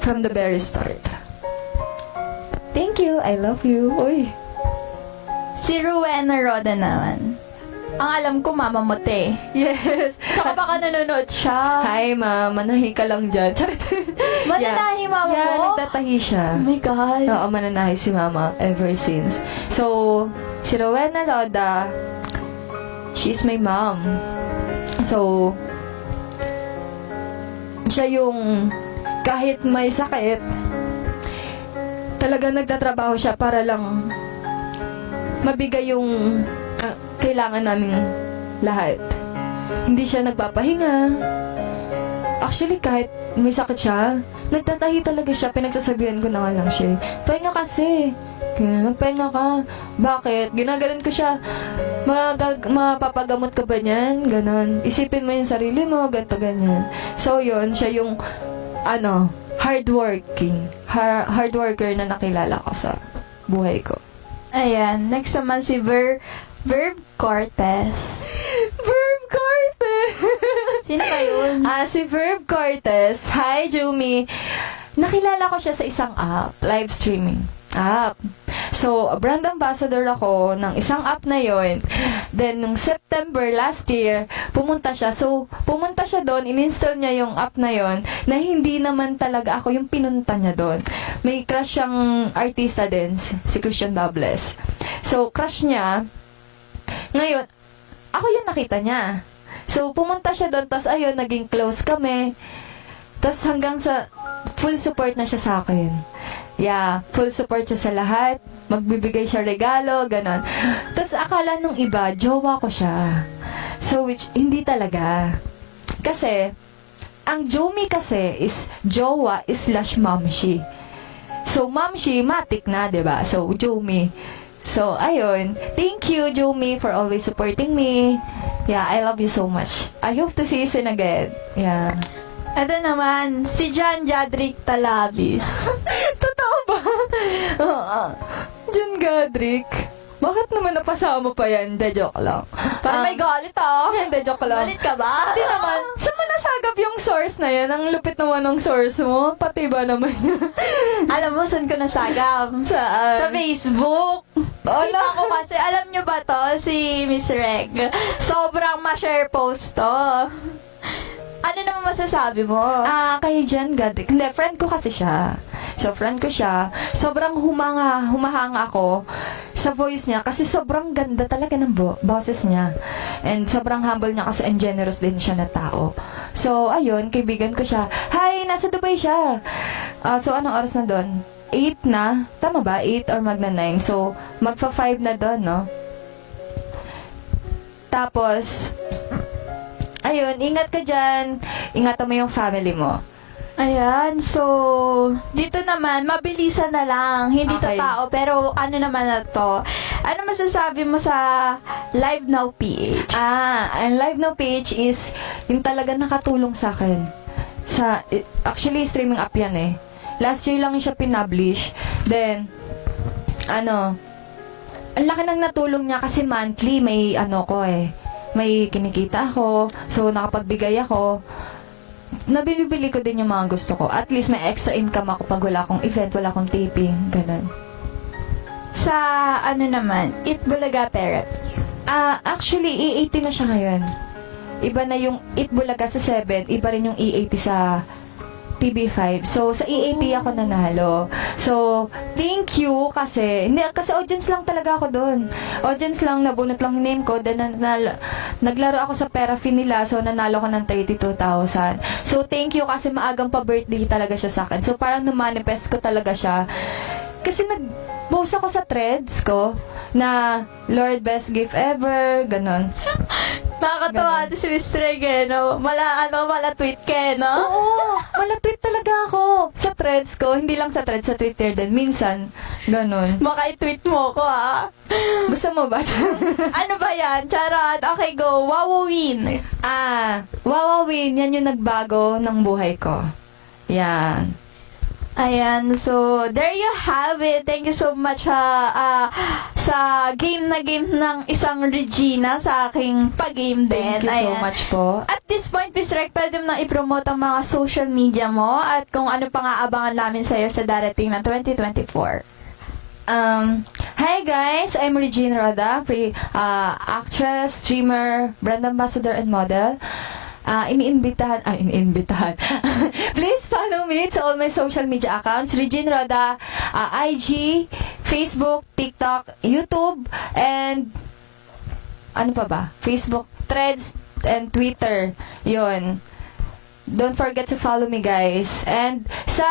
from the very start. Thank you, I love you. Uy. Si Rowena Roda naman. Ang alam ko, mama mo, te. Yes. Tsaka baka nanonood siya. Hi, ma. Manahi ka lang dyan. Charit. Mananahi, mama Yeah, mo? nagtatahi siya. Oh my God. Oo, mananahi si mama ever since. So, si Rowena Roda, she's my mom. So, siya yung kahit may sakit, talaga nagtatrabaho siya para lang mabigay yung kailangan naming lahat. Hindi siya nagpapahinga. Actually, kahit may sakit siya, nagtatahi talaga siya. Pinagsasabihan ko na nga lang siya. Pahinga kasi. Magpahinga ka. Bakit? Ginagalan ko siya. Mapapagamot ka ba niyan? Ganon. Isipin mo yung sarili mo, ganito, ganyan. So, yun, siya yung, hardworking. Hard worker na nakilala ko sa buhay ko. Ayan. Next naman si Verb Cortez. Verb Cortez! Sino ba yun? Si Verb Cortez. Hi, Jumi. Nakilala ko siya sa isang app, live streaming app. So, brand ambassador ako ng isang app na yon. Then, nung September last year, pumunta siya. So, pumunta siya doon, in-install niya yung app na yon na hindi naman talaga ako yung pinunta niya doon. May crush siyang artista din, si Christian Bables. So, crush niya. Ngayon, ako yung nakita niya. So, pumunta siya doon, tapos ayun, naging close kami. Tapos hanggang sa full support na siya sa akin. Yeah, full support siya sa lahat. Magbibigay siya regalo, ganon. Tapos akala nung iba, jowa ko siya. So, which, hindi talaga. Kasi, ang Jomi kasi is jowa / mamshi. So, mamshi, matik na, diba? So, Jomi. So, ayun. Thank you, Jomi, for always supporting me. Yeah, I love you so much. I hope to see you soon again. Yeah. Ito naman, si John Jadrick Talabis. Totoo ba? John Gadrick. Bakit naman napasama pa yan? De, joke lang. Parang may galit ah. Hindi, joke lang. Galit ka ba? Hindi naman. Saan mo nasagap yung source na yan? Ang lupit naman ng source mo. Pati ba naman yun? Alam mo, saan ko nasagam? Saan? Sa Facebook. Ala. Kita ko kasi, alam nyo ba to, si Miss Reg? Sobrang ma-share post to. Ano naman masasabi mo? Kay John Gadrick. Hindi, friend ko kasi siya. So, friend ko siya. Sobrang humahanga ako sa voice niya kasi sobrang ganda talaga ng boses niya. And sobrang humble niya kasi and generous din siya na tao. So, ayun, kaibigan ko siya. Hi, nasa Dubai siya. So, anong oras na doon? 8 na. Tama ba? 8 or magna 9. So, magpa 5 na doon, no? Tapos, ayun, ingat ka dyan. Ingatan mo yung family mo. Ayan, so, dito naman, mabilisan na lang. Hindi to Okay. tao, pero ano naman na to? Ano masasabi mo sa Live Now PH? Ang Live Now page is yung talaga nakatulong sa akin. Actually, streaming app yan eh. Last year lang siya pinublish. Then, ang laki ng natulong niya kasi monthly may may kinikita ako. So, nakapagbigay ako. Nabibili ko din yung mga gusto ko. At least may extra income ako pag wala akong event, wala akong taping, ganun. Sa ano naman, Eat Bulaga Therapy. Actually, E80 na siya ngayon. Iba na yung Eat Bulaga sa 7, iba rin yung E80 sa TV5. So, sa E80 ako nanalo. So, thank you kasi audience lang talaga ako doon. Audience lang, nabunot lang yung name ko. Then, naglaro ako sa Perafin nila. So, nanalo ko ng 32,000. So, thank you kasi maagang pa-birthday talaga siya sa akin. So, parang na-manifest ko talaga siya. Kasi nag-post ako sa threads ko na Lord, best gift ever, ganon. Nakakatawa ito si Mr. Reg, no? Mala tweet ka, no? Oo, malatweet talaga ako sa threads ko. Hindi lang sa threads, sa Twitter din. Minsan, ganon. Baka i-tweet mo ko, ha? Gusto mo ba? Ano ba yan? Charot. Okay, go. Wawawin. Wawawin, yan yung nagbago ng buhay ko. Yan. Ayan, so there you have it. Thank you so much sa game ng isang Regina sa aking pag-game din. Thank you so Ayan. much po. At this point, Miss Rec, pwede mo nang i-promote ang mga social media mo at kung ano pang aabangan namin sa'yo sa darating na 2024. Hi guys, I'm Regine Roda, actress, streamer, brand ambassador, and model. Iniimbitahan. Please follow me to all my social media accounts. Regine Roda, IG, Facebook, TikTok, YouTube, and ano pa ba? Facebook, Threads, and Twitter. Yun. Don't forget to follow me, guys. And sa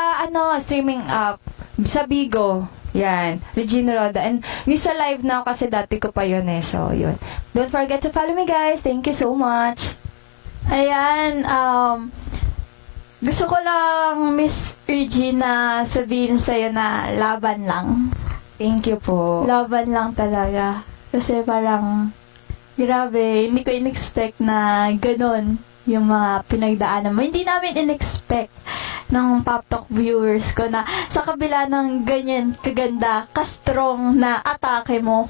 streaming app, sa Bigo. Yan, Regine Roda. And yung sa live now kasi dati ko pa yun eh. So, yun. Don't forget to follow me, guys. Thank you so much. Ayan, gusto ko lang, Miss Regina, sabihin sa'yo na laban lang. Thank you po. Laban lang talaga. Kasi parang, grabe, hindi ko in-expect na ganun yung mga pinagdaanan mo. Hindi namin in-expect ng Pop Talk viewers ko na sa kabila ng ganyan kaganda, ka-strong na atake mo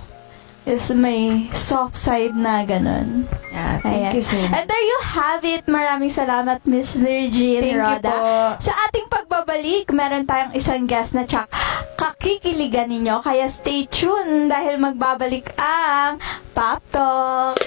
is may soft side na ganun. Yeah, Ayan. thank you so much. And there you have it. Maraming salamat, Miss Regine Thank you Roda. po. Sa ating pagbabalik, meron tayong isang guest na kakikiligan ninyo. Kaya stay tuned dahil magbabalik ang Pop Talk.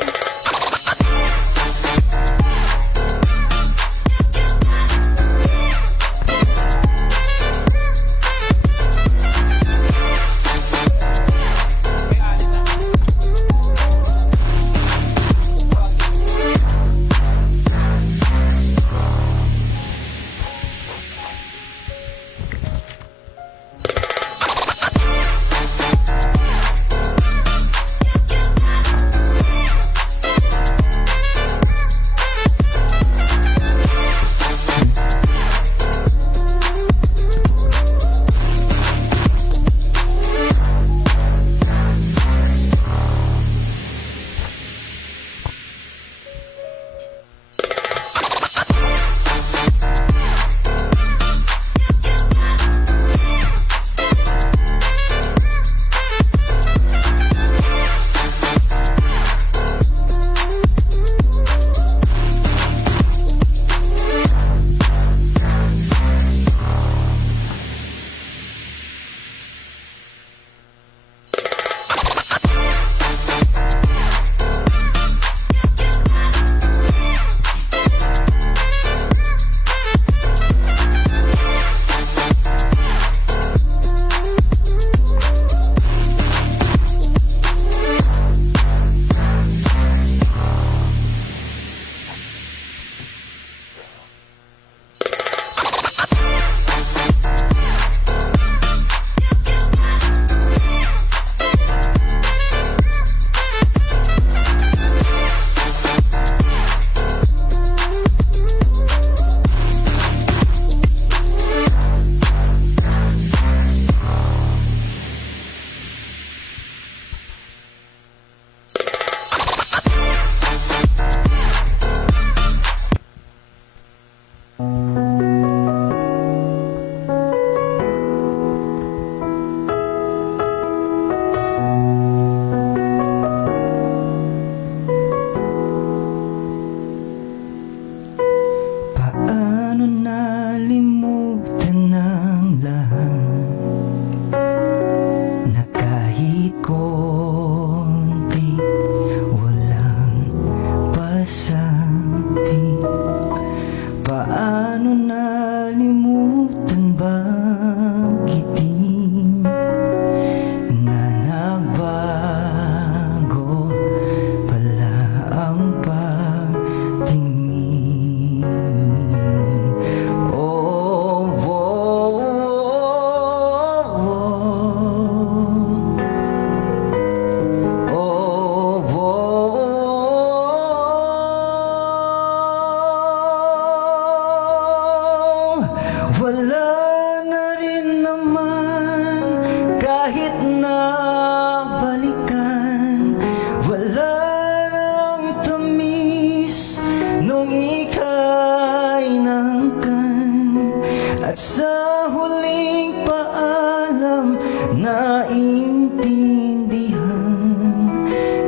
naintindihan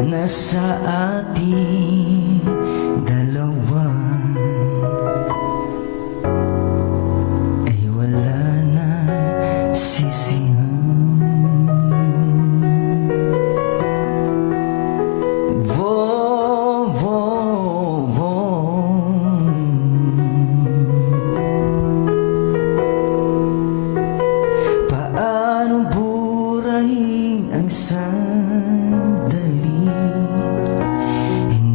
na sa ating dalawa ay wala na sisihan. Wo, wo, wo. Paano burahin ang sandali?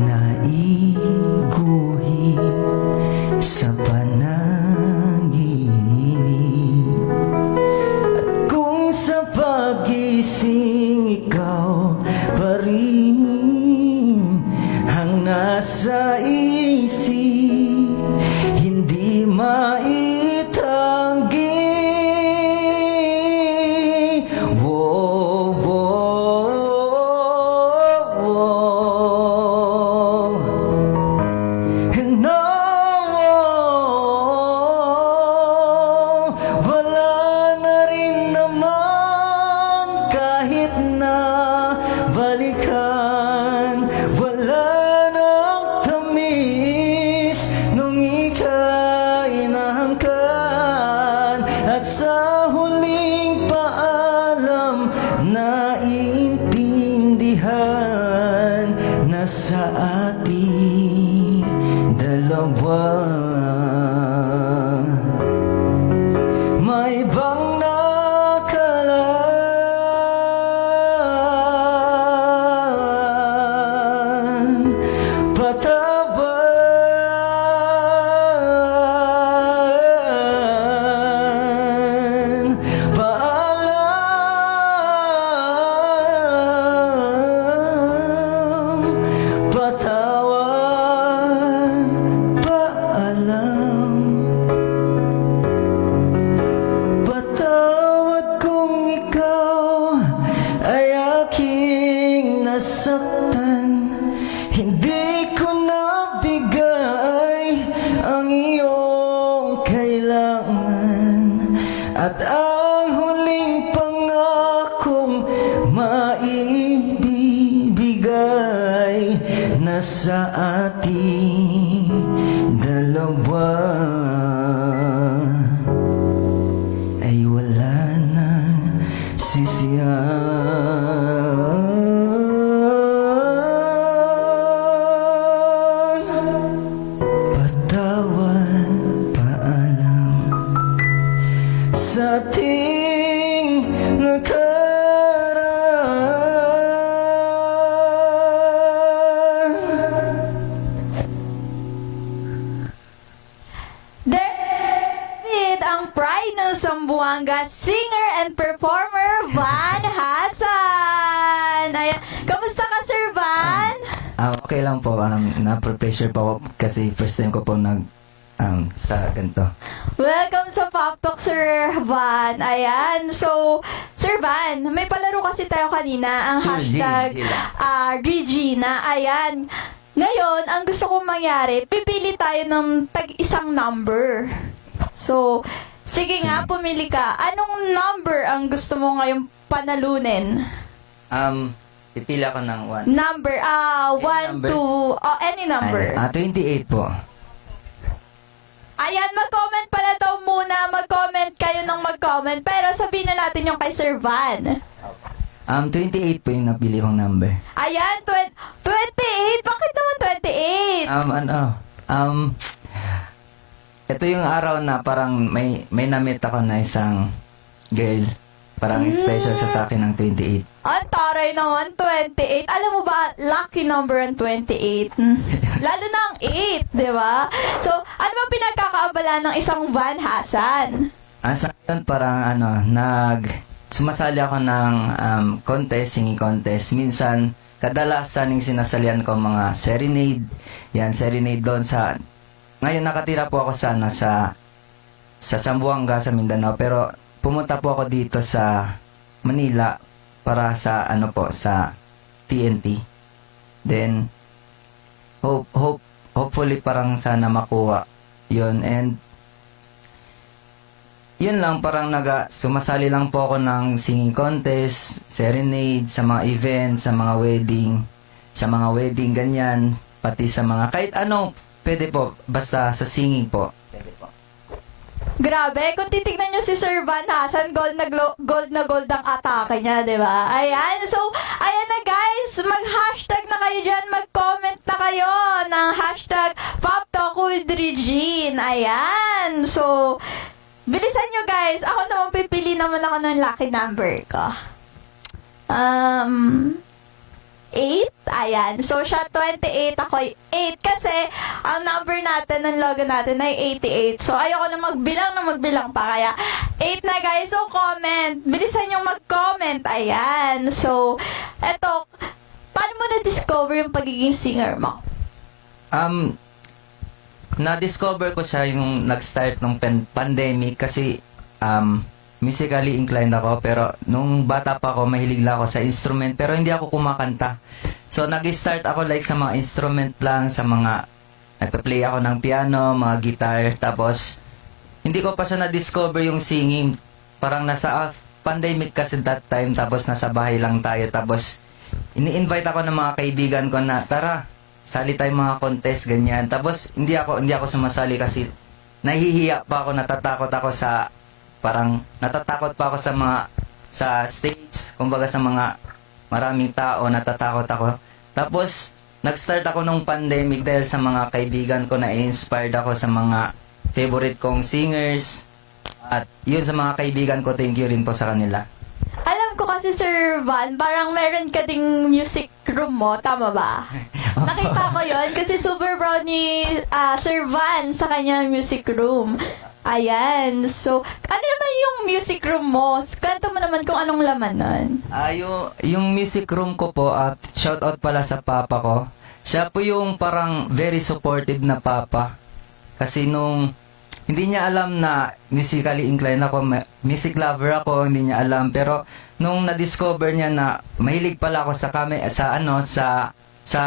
Naiguhi sa panaginip. At kung sa pagising ikaw pa rin ang nasa isip, hindi maitanggi. Wo, wo, wo. No, wala na rin naman kahit na balikan. Wala nang tamis nung ika'y nahangkan. At sa huling paalam, naintindihan na sa ating dalawa may ibang nakalaan. Patawan, paalam, patawan, paalam. Patawad kung ikaw ay aking nasaktan. Hindi ko nabigay ang iyong kailangan. At ang huling pangakong maibibigay na sa ating dalawa ay wala na sisiyan. Patawad, paalam sa ating nakaraan. David, ang pride ng Zamboanga singer and performer Van Hasan. Ayan. Kamusta ka, Sir Van? Okay lang po. Na-pressure po ako kasi first time ko po sa ganito. Welcome sa Pop Talk, Sir Van. Ayan. So, Sir Van, may palaro kasi tayo kanina, ang Sure, hashtag Regina. Ayan. Ngayon, ang gusto kong mangyari, pipili tayo ng tag-isang number. So, sige nga, pumili ka. Anong number ang gusto mo ngayong panalunin? Pipili ako ng 1. Number, Any 1, 2, any number. 28 po. Ayan, mag-comment pala daw muna. Mag-comment kayo ng mag-comment. Pero sabihin na natin yung kay Sir Van. 28 po yung napili kong number. Ayan, 28. Bakit naman 28? Ito yung araw na parang may na-meet ako na isang girl. Parang special sa akin ng 28. Ang taray naman, 28. Alam mo ba, lucky number ang 28. Lalo na ang 8, di ba? So, ano ba pinagkakaabala ng isang Van Hasan? Sa akin parang sumasali ako ng contest, singing contest. Minsan, kadalasan yung sinasalian ko mga serenade. Yan, serenade doon sa... Ngayon nakatira po ako sa Zamboanga, sa Mindanao. Pero pumunta po ako dito sa Manila para sa sa TNT. Then hopefully parang sana makuha 'yon. And yun lang, parang sumasali lang po ako ng singing contest, serenade, sa mga event, sa mga wedding, ganyan, pati sa mga, kahit ano, pwede po, basta sa singing po. Pwede po. Grabe, kung titignan nyo si Sir Van Hasan, gold na gold ang atake niya, di ba? Ayan, so, ayan na guys, mag-hashtag na kayo dyan, mag-comment na kayo ng hashtag PopTalkWithRegine. Ayan, so, bilisan nyo guys, ako naman pipili naman ako ng lucky number ko. 8. Ayan. So, siya 28, ako 8. Kasi, ang number natin, ng logo natin ay 88. So, ayoko na magbilang pa. Kaya, 8 na guys. So, comment. Bilisan yung mag-comment. Ayan. So, eto, paano mo na-discover yung pagiging singer mo? Na-discover ko siya yung nag-start ng pandemic kasi musically inclined ako, pero nung bata pa ako, mahilig lang ako sa instrument, pero hindi ako kumakanta. So, nag-start ako like sa mga instrument lang, sa mga, nagpa-play ako ng piano, mga guitar, tapos, hindi ko pa siya na-discover yung singing. Parang nasa pandemic kasi that time, tapos nasa bahay lang tayo, tapos, ini-invite ako ng mga kaibigan ko na, tara, sali tayo mga contest, ganyan. Tapos, hindi ako sumasali kasi, nahihiya pa ako, natatakot pa ako sa stage, kumbaga sa mga maraming tao, natatakot ako. Tapos, nag-start ako nung pandemic dahil sa mga kaibigan ko na inspired ako sa mga favorite kong singers. At yun, sa mga kaibigan ko, thank you rin po sa kanila. Alam ko kasi, Sir Van, parang meron ka ding music room mo, tama ba? Nakita ko yon kasi super proud ni Sir Van sa kanya music room. Ayan. So, ano naman yung music room mo? Kwento mo naman kung anong laman nun. Yung music room ko po, shout out pala sa papa ko. Siya po yung parang very supportive na papa. Kasi nung hindi niya alam na musically inclined ako, music lover ako, hindi niya alam. Pero nung na-discover niya na mahilig pala ako sa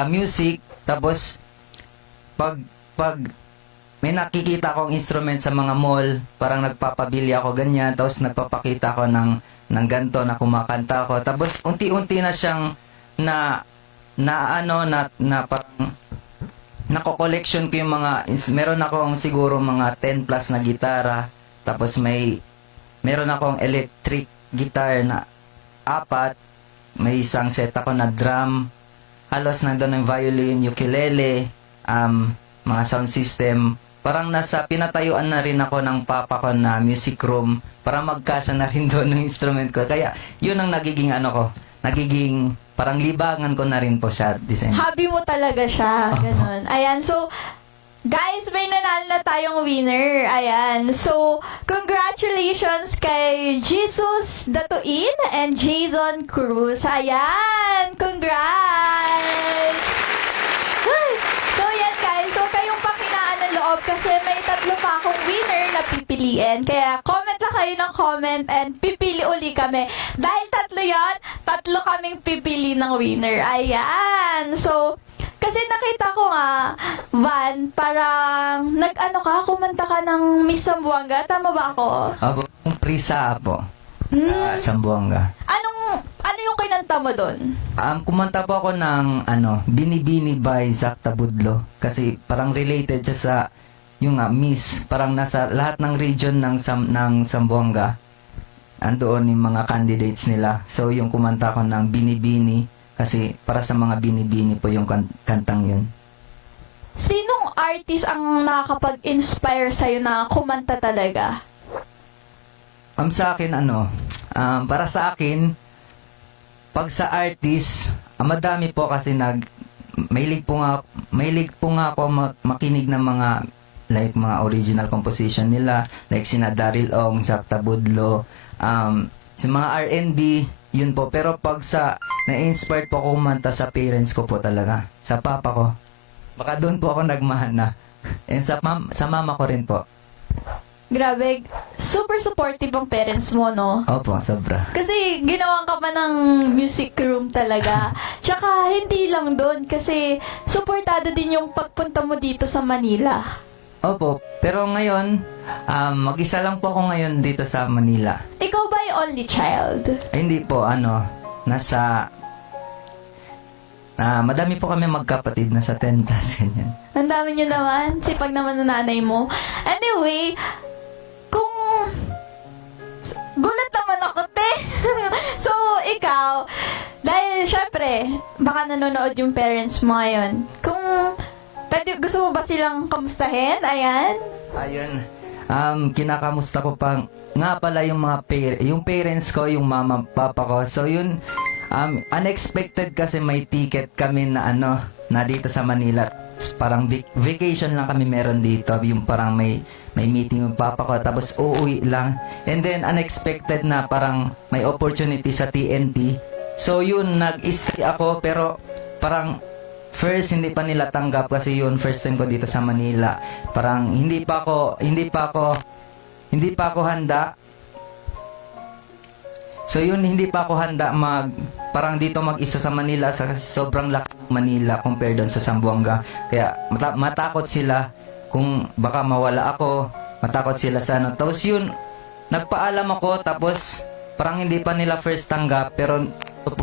music, tapos pag may nakikita akong instrument sa mga mall, parang nagpapabili ako ganyan, tapos nagpapakita ako ng ganto na kumakanta ako. Tapos unti-unti na siyang parang nako-collection ko yung meron akong siguro mga 10 plus na gitara, tapos meron akong electric guitar na 4, may isang set ako na drum, halos nandun ng violin, ukulele, mga sound system. Parang pinatayuan na rin ako ng papa ko na music room para magkasya na rin doon ng instrument ko. Kaya yun ang nagiging parang libangan ko na rin po siya. Design. Hobby mo talaga siya. Ganun. Ayan. So, guys, may nanalo na tayong winner. Ayan. So, congratulations kay Jesus Datuin and Jason Cruz. Ayan. Congrats! So, yan guys. So, kayong pakinaan ng loob kasi may 3 pa akong winner na pipiliin. Kaya, comment lang kayo ng comment and pipili uli kami. Dahil 3 yan, 3 kaming pipili ng winner. Ayan. So, kasi nakita ko nga, Van, parang kumanta ka ng Miss Zamboanga. Tama ba ako? Apo, yung Prisa po. Zamboanga. Ano yung kinanta mo doon? Kumanta po ako ng Bini-Bini by Zach Tabudlo. Kasi parang related siya sa yung Miss. Parang nasa lahat ng region ng Zamboanga. Andoon yung mga candidates nila. So yung kumanta ko ng Bini-Bini. Kasi para sa mga Bini-Bini po yung kantang yun. Sinong artist ang nakakapag-inspire sa'yo na kumanta talaga? Sa akin, para sa akin, pag sa artist, madami po kasi mahilig po nga ako makinig ng mga original composition nila, like sina Daryl Ong, Zach Tabudlo, sa mga R&B, yun po. Pero pag na-inspired po ako kumanta sa parents ko po talaga, sa papa ko. Baka doon po ako nagmahana. And sa mama ko rin po. Grabe, super supportive ang parents mo, no? Opo, sobra. Kasi ginawan ka pa ng music room talaga. Tsaka hindi lang doon kasi supportado din yung pagpunta mo dito sa Manila. Opo, pero ngayon, mag-isa lang po ako ngayon dito sa Manila. Ikaw ba yung only child? Ay, hindi po, madami po kami magkapatid, nasa 10 plus, ganyan. Ang dami nyo naman. Sipag naman ng nanay mo. Anyway, kung... Gulat naman ako, te. So, ikaw, dahil syempre, baka nanonood yung parents mo ngayon. Kung gusto mo ba silang kamustahin? Ayan. Ayun, kinakamusta ko pa nga pala yung mga yung parents ko, yung mama, papa ko. So yun, unexpected kasi may ticket kami na na dito sa Manila. Parang vacation lang kami meron dito. Yung parang may meeting yung papa ko, tapos uuwi lang. And then unexpected na parang may opportunity sa TNT. So yun, nag-stay ako, pero parang first hindi pa nila tanggap kasi yun first time ko dito sa Manila. Parang hindi pa ako handa. So yun, hindi pa ako handa parang dito mag-isa sa Manila sa sobrang laki ng Manila compare doon sa Zamboanga. Kaya matakot sila kung baka mawala ako, matakot sila sa Tapos yun, nagpaalam ako, tapos parang hindi pa nila first tanggap, pero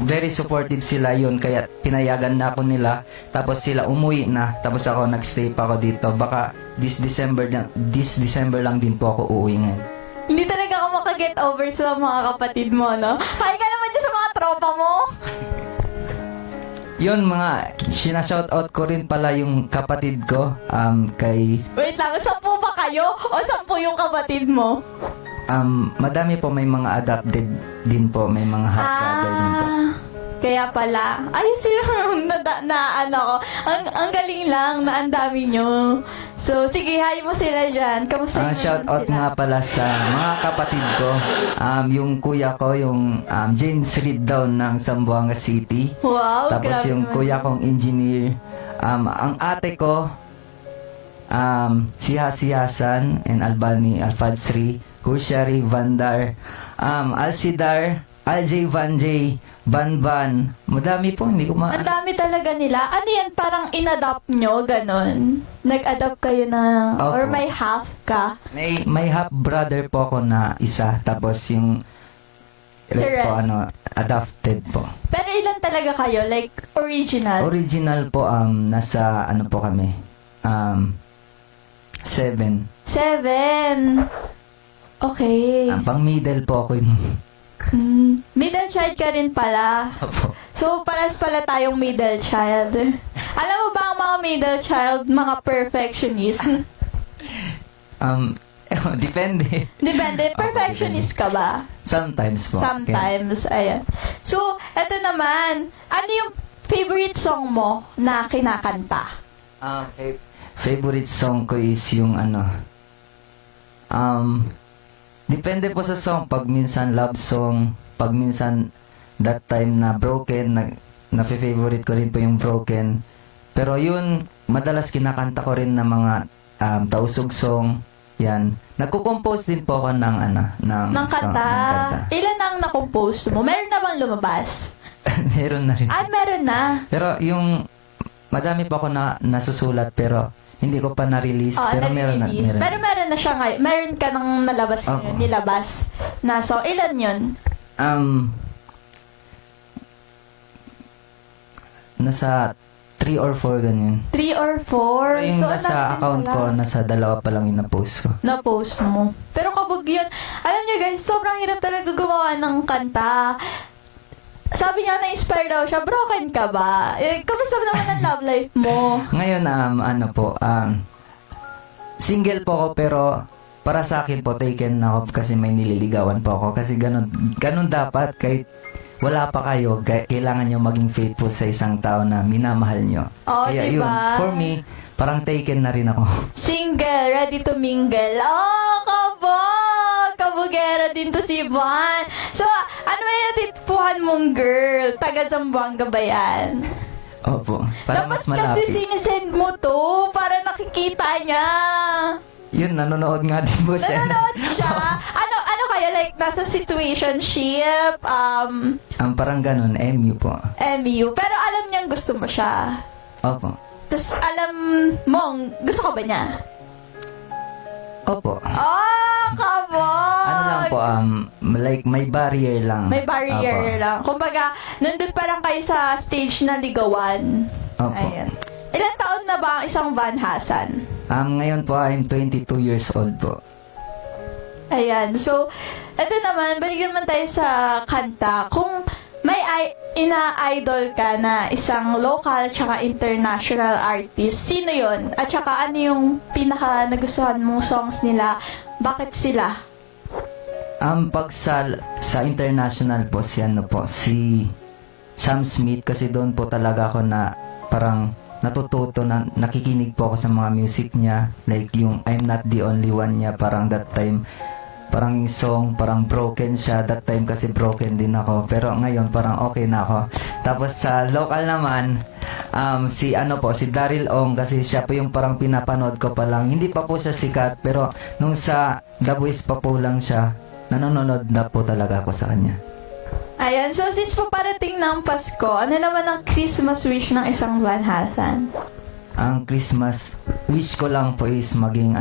very supportive sila yun, kaya pinayagan na ako nila, tapos sila umuwi na, tapos ako nagstay pa ako dito. Baka this December lang din po ako uuwi ngayon. Hindi talaga ako makaget over sa mga kapatid mo, no? Hi ka naman dyan sa mga tropa mo. Yun, sinashoutout ko rin pala yung kapatid ko, kay Wait lang, 10 ba kayo? O 10 yung kapatid mo? madami po, may mga adopted din po, may mga half brother din po. Kaya pala. Ayos sila ko. Ang galing lang na ang dami nyo. So, sige, hi mo sila dyan. Kamusta Shout out nga pala sa mga kapatid ko. Yung kuya ko, yung James Reed daw ng Zamboanga City. Wow, Tapos grabe yung naman. kuya kong engineer. Ang ate ko, si Hasiyasan and Albani Alfadsri, Kushari Vandar, Alcidar, Aljay Vanjay, Banban. Madami po, hindi ko Ang dami talaga nila. Ano yan, parang in-adopt nyo, ganon? Nag-adopt kayo na, Opo. or may half ka? May half brother po ako na isa, tapos yung rest po rest. adopted po. Pero ilan talaga kayo? Like, original? Original po, nasa po kami, 7. 7. Okay. Pang middle po ako yun. Middle child ka rin pala. Opo. So, paras pala tayong middle child. Alam mo ba ang mga middle child, mga perfectionist? Depende. Depende. Perfectionist ka ba? Sometimes po. Sometimes. Ayan. So, eto naman. Ano yung favorite song mo na kinakanta? Favorite song ko is yung depende po sa song. Pag minsan love song, pag minsan that time na broken, na-favorite ko rin po yung broken. Pero yun, madalas kinakanta ko rin ng mga tausog song. Yan. Nagko-compose din po ako ng Ng song, kanta. ng kanta. Ilan ang na-compose mo? Meron na bang lumabas? Meron na rin. Ay, meron na. Pero yung madami pa ako na nasusulat, pero hindi ko pa na-release. Oh, Pero meron na. nare-release. Pero meron na siya ngayon. Meron ka nang nalabas ngayon, Opo. nilabas. Na, so, ilan yun? Nasa 3 or 4 ganyan. 3 or 4? Pero yung So, ang nasa dami account pala. ko, nasa 2 pa lang yung na-post ko. Na-post mo. Pero kabog yun. Alam niyo guys, sobrang hirap talaga gumawa ng kanta. Sabi niya, na-inspire daw siya. Broken ka ba? Kamusta naman ang love life mo? Ngayon, single po ako, pero para sa akin po, taken na ako kasi may nililigawan po ako. Kasi ganun dapat, kahit wala pa kayo, kailangan nyo maging faithful sa isang tao na minamahal nyo. Oh, Kaya diba? yun, for me, parang taken na rin ako. Single, ready to mingle. Oh, kabog! Kabugera din to si Van. So, ano yung natitpuhan mong girl? Taga Zamboanga ba yan? Opo, para Dapat mas malapit. kasi sinisend mo to para nakikita niya. Yun, nanonood nga din po siya. Nanonood siya. Ano kaya? Like, nasa situationship, Parang ganun, MU po. MU. Pero alam niyang gusto mo siya. Opo. Tapos alam mong gusto ka ba niya? Opo. Oh, come on! Ano lang po, like may barrier lang. May barrier Opo. lang. Kumbaga, nandun pa lang kayo sa stage na ligawan. Opo. Ayan. Ilan taon na ba ang isang Van Hasan? Ngayon po, I'm 22 years old po. Ayan. So, eto naman, balik naman tayo sa kanta. Kung may ina-idol ka na isang local tsaka international artist, sino yon? At tsaka ano yung pinaka nagustuhan mong songs nila? Bakit sila? Pag sa international po, si Sam Smith, kasi doon po talaga ako na parang natututo na nakikinig po ako sa mga music niya. Like yung I'm Not the Only One niya, parang that time, parang yung song, parang broken siya. That time kasi broken din ako. Pero ngayon, parang okay na ako. Tapos sa local naman, si Daryl Ong, kasi siya po yung parang pinapanood ko pa lang. Hindi pa po siya sikat, pero nung sa The Voice pa po lang siya, nanonood na po talaga ako sa kanya. Ayan. So, since paparating na ang Pasko, ano naman ang Christmas wish ng isang Van Hasan? Ang Christmas wish ko lang po is maging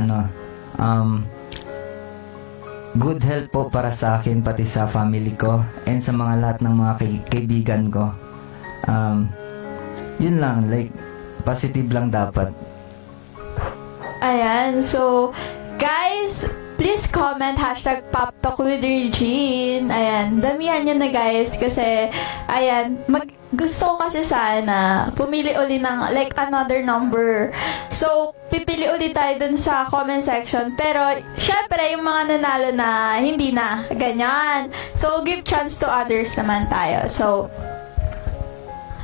good health po para sa akin, pati sa family ko, and sa mga lahat ng mga kaibigan ko. Yun lang, like, positive lang dapat. Ayan. So, guys, please comment #PopTalkWithRegine. Ayan. Damihan nyo na, guys. Kasi, ayan, gusto ko kasi sana pumili uli ng like another number. So, pipili ulit tayo dun sa comment section. Pero, syempre, yung mga nanalo na, hindi na. Ganyan. So, give chance to others naman tayo. So,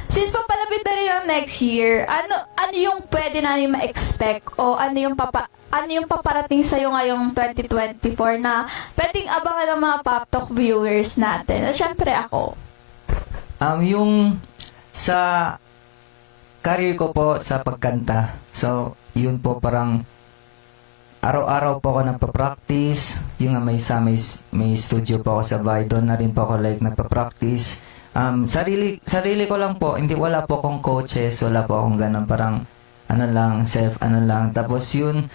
since papalapit na rin ang next year, ano yung pwede namin ma-expect o ano yung paparating sa'yo ngayong 2024 na pwedeng abangan ng mga Pop Talk viewers natin? At syempre ako. Yung sa career ko po sa pagkanta, so yun po parang araw-araw po ako nagpa-practice. Yung may studio po ako sa bahay, doon na rin po ako like nagpa-practice. Sarili ko lang po, wala po akong coaches, wala po akong ganun, parang lang. Tapos yun,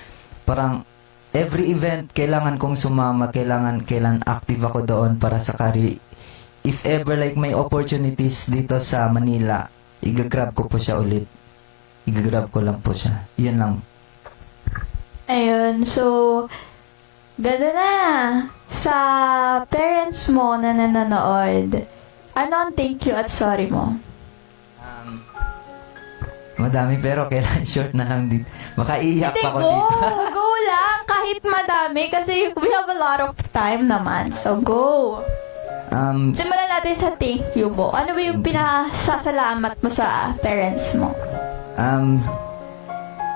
parang every event kailangan kong sumama, kailan active ako doon para sa career. If ever like may opportunities dito sa Manila, igagrab ko po siya ulit. Igagrab ko lang po siya. Yun lang. Ayun, so, ganda na. Sa parents mo na nanonood, ano ang thank you at sorry mo? Madami, pero kailan short na lang dito. Makaiyak Hindi, pa ako go! dito. Go lang! Kahit madami, kasi we have a lot of time naman. So, go! Simulan natin sa thank you mo. Ano ba yung pinasasalamat mo sa parents mo?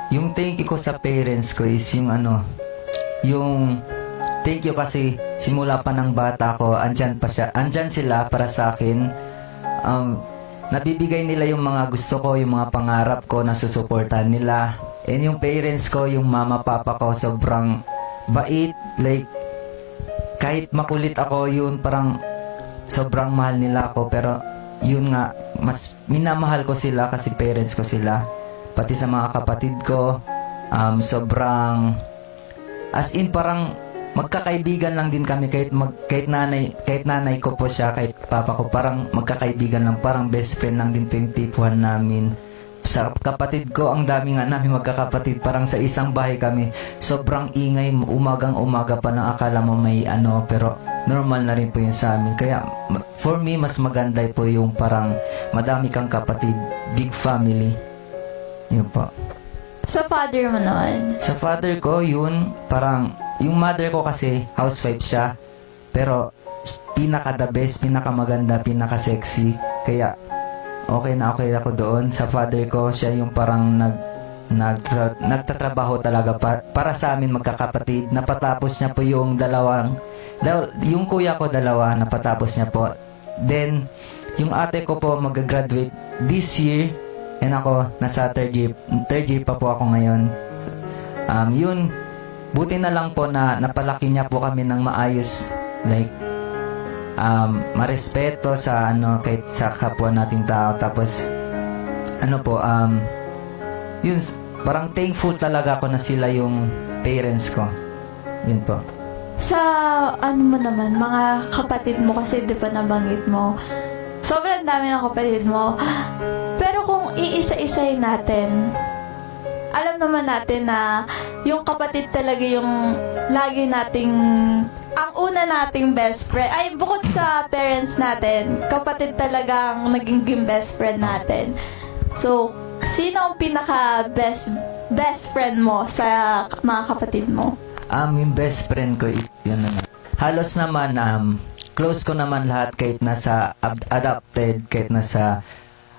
Yung thank you ko sa parents ko is yung thank you kasi simula pa ng bata ko, andyan sila para sa akin. Nabibigay nila yung mga gusto ko, yung mga pangarap ko, nasusuportahan nila. And yung parents ko, yung mama, papa ko, sobrang bait. Like, kahit makulit ako, yun parang sobrang mahal nila ako. Pero yun nga, mas minamahal ko sila kasi parents ko sila. Pati sa mga kapatid ko, sobrang, as in parang magkakaibigan lang din kami, kahit nanay ko po siya, kahit papa ko, parang magkakaibigan lang, parang best friend lang din po yung tipuhan namin. Sa kapatid ko, ang dami nga namin magkakapatid, parang sa isang bahay kami, sobrang ingay, umagang-umaga pa lang, akala mo may pero normal na rin po yun sa amin. Kaya for me, mas maganda po yung parang madami kang kapatid, big family. Yun po. Sa father mo naman? Sa father ko, yun, parang, yung mother ko kasi, housewife siya, pero pinaka-the best, pinaka-maganda, pinaka-sexy. Kaya, okay ako doon. Sa father ko, siya yung parang nagtatrabaho talaga para sa amin magkakapatid. Napatapos niya po yung yung kuya ko dalawa, napatapos niya po. Then, yung ate ko po mag-graduate this year, and ako, nasa third year pa po ako ngayon. Yun, buti na lang po na napalaki niya po kami ng maayos, like marespeto sa kahit sa kapwa nating tao. Tapos yun, parang thankful talaga ako na sila yung parents ko. Yun po. Sa ano mo naman, mga kapatid mo kasi di ba nabanggit mo, sobrang dami ng kapatid mo. Pero kung iisa-isay natin, alam naman natin na yung kapatid talaga yung lagi nating, ang una nating best friend, ay bukod sa parents natin, kapatid talagang naging best friend natin. So, sino ang pinaka best friend mo sa mga kapatid mo? Yung best friend ko, yun naman. Halos naman, close ko naman lahat kahit nasa adopted, kahit nasa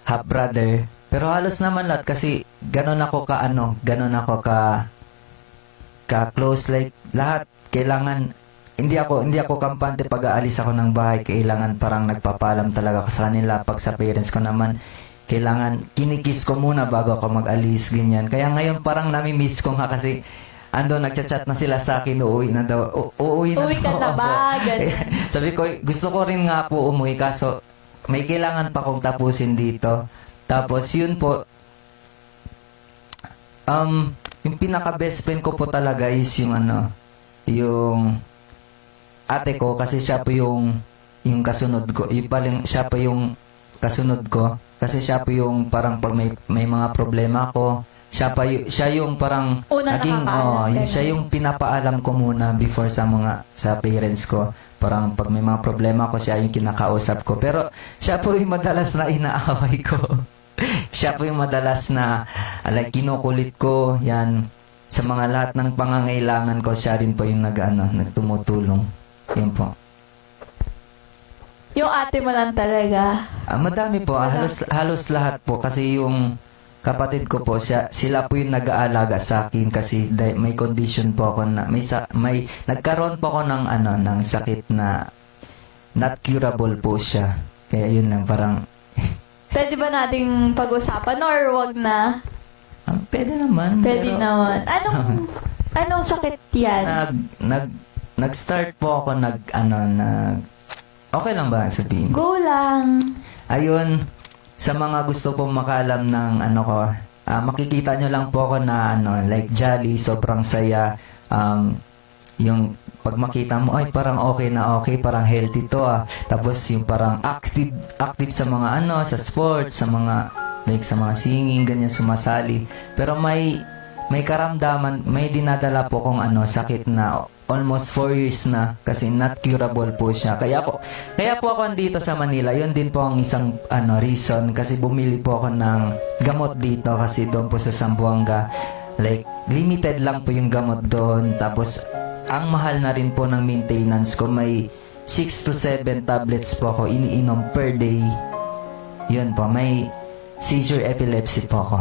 half brother. Pero halos naman lahat kasi ganon ako ka close, like lahat kailangan, hindi ako kampante pag aalis ako ng bahay, kailangan parang nagpapaalam talaga ako sa kanila. Pag sa parents ko naman, kailangan kinikis ko muna bago ako mag-alis, ganyan. Kaya ngayon parang nami-miss ko nga kasi nagchat-chat na sila sa akin, uuwi na daw. Uuwi na Uwi ka daw na ako. ba? Ganun. Sabi ko, gusto ko rin nga po umuwi kaso may kailangan pa kong tapusin dito. Tapos yun po, yung pinaka best friend ko po talaga is yung yung ate ko kasi siya po yung kasunod ko. Siya po yung kasunod ko kasi siya po yung parang pag may mga problema ko, siya yung parang Una nakakaalam, siya yung pinapaalam ko muna before sa parents ko. Parang pag may mga problema ko, siya yung kinakausap ko. Pero siya po yung madalas na inaaway ko. Siya po yung madalas na kinukulit ko, yan. Sa mga lahat ng pangangailangan ko, siya rin po yung nagtumutulong. Yun po. Yung ate mo lang talaga. Madami po, halos lahat po kasi yung kapatid ko po, sila po yung nag-aalaga sa akin kasi may condition po ako na may nagkaroon po ako ng sakit na not curable po siya. Kaya yun lang parang Pwede ba nating pag-usapan or wag na? pwede naman. Pwede pero, naman. Anong sakit yan? Nag-start po ako okay lang ba sabihin? Go lang. Ayun, sa mga gusto pong makalam ng makikita nyo lang po ako na like jolly, sobrang saya. Yung pag makita mo, ay parang okay na okay, parang healthy to Tapos yung parang active sa mga sa sports, sa mga like sa mga singing, ganyan sumasali. Pero may karamdaman, may dinadala po kong sakit na almost 4 years na kasi not curable po siya. Kaya po ako andito sa Manila. Yun din po ang isang reason kasi bumili po ako ng gamot dito kasi doon po sa Zamboanga. Like limited lang po yung gamot doon. Tapos ang mahal na rin po ng maintenance ko. May 6 to 7 tablets po ako iniinom per day. Yun po, may seizure epilepsy po ako.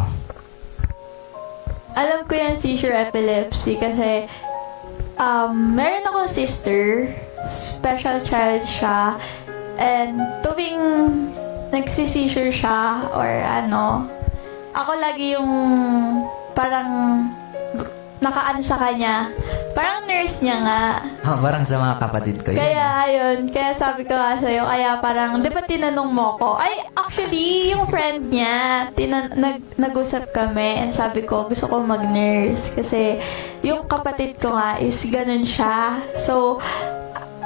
Alam ko yan, seizure epilepsy, kasi meron ako sister, special child siya, and tuwing nagsi-seizure siya, or ako lagi yung parang nakaano sa kanya. Parang nurse niya nga. Parang sa mga kapatid ko yun. Kaya ayun, kaya sabi ko nga sa'yo, kaya parang, di ba tinanong mo ko? Ay, actually, yung friend niya, nag-usap kami, and sabi ko, gusto ko mag-nurse. Kasi, yung kapatid ko nga is ganun siya. So,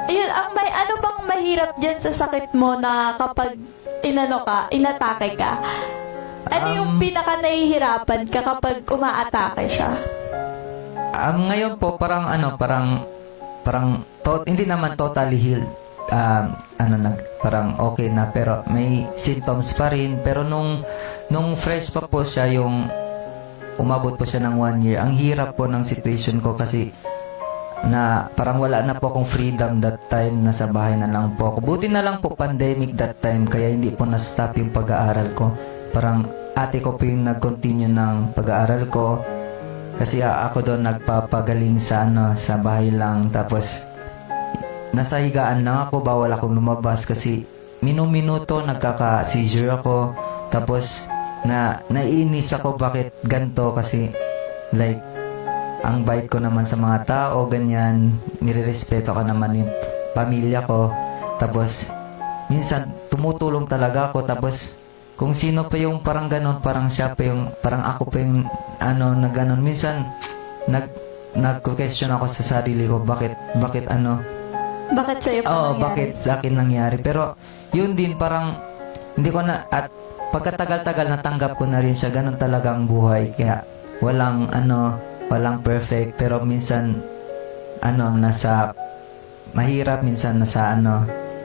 ayun, ano bang mahirap dyan sa sakit mo na kapag inatake ka? Ano yung pinaka nahihirapan ka kapag umaatake siya? Ngayon po parang hindi naman totally healed. Parang okay na pero may symptoms pa rin. Pero nung fresh pa po siya, yung umabot po siya ng 1 year, ang hirap po ng situation ko kasi na parang wala na po akong freedom that time, nasa bahay na lang po ako. Buti na lang po pandemic that time kaya hindi po na-stop yung pag-aaral ko. Parang ate ko po yung nag-continue ng pag-aaral ko. Kasi ako doon nagpapagaling sa bahay lang. Tapos nasa higaan lang ako, bawal akong lumabas kasi minuto nagkaka-seizure ako. Tapos naiinis ako bakit ganto kasi like ang bait ko naman sa mga tao, ganyan, nirerespeto ko naman yung pamilya ko. Tapos minsan tumutulong talaga ako. Tapos kung sino pa yung parang ganon, parang siya pa yung, parang ako pa yung na ganon. Minsan, nagko-question ako sa sarili ko, bakit ano, Bakit sa'yo pa nangyari? bakit sa akin nangyari. Pero, yun din, parang, hindi ko na, at pagkatagal-tagal natanggap ko na rin siya, ganun talaga ang buhay. Kaya, walang perfect, pero minsan, nasa, mahirap, minsan nasa,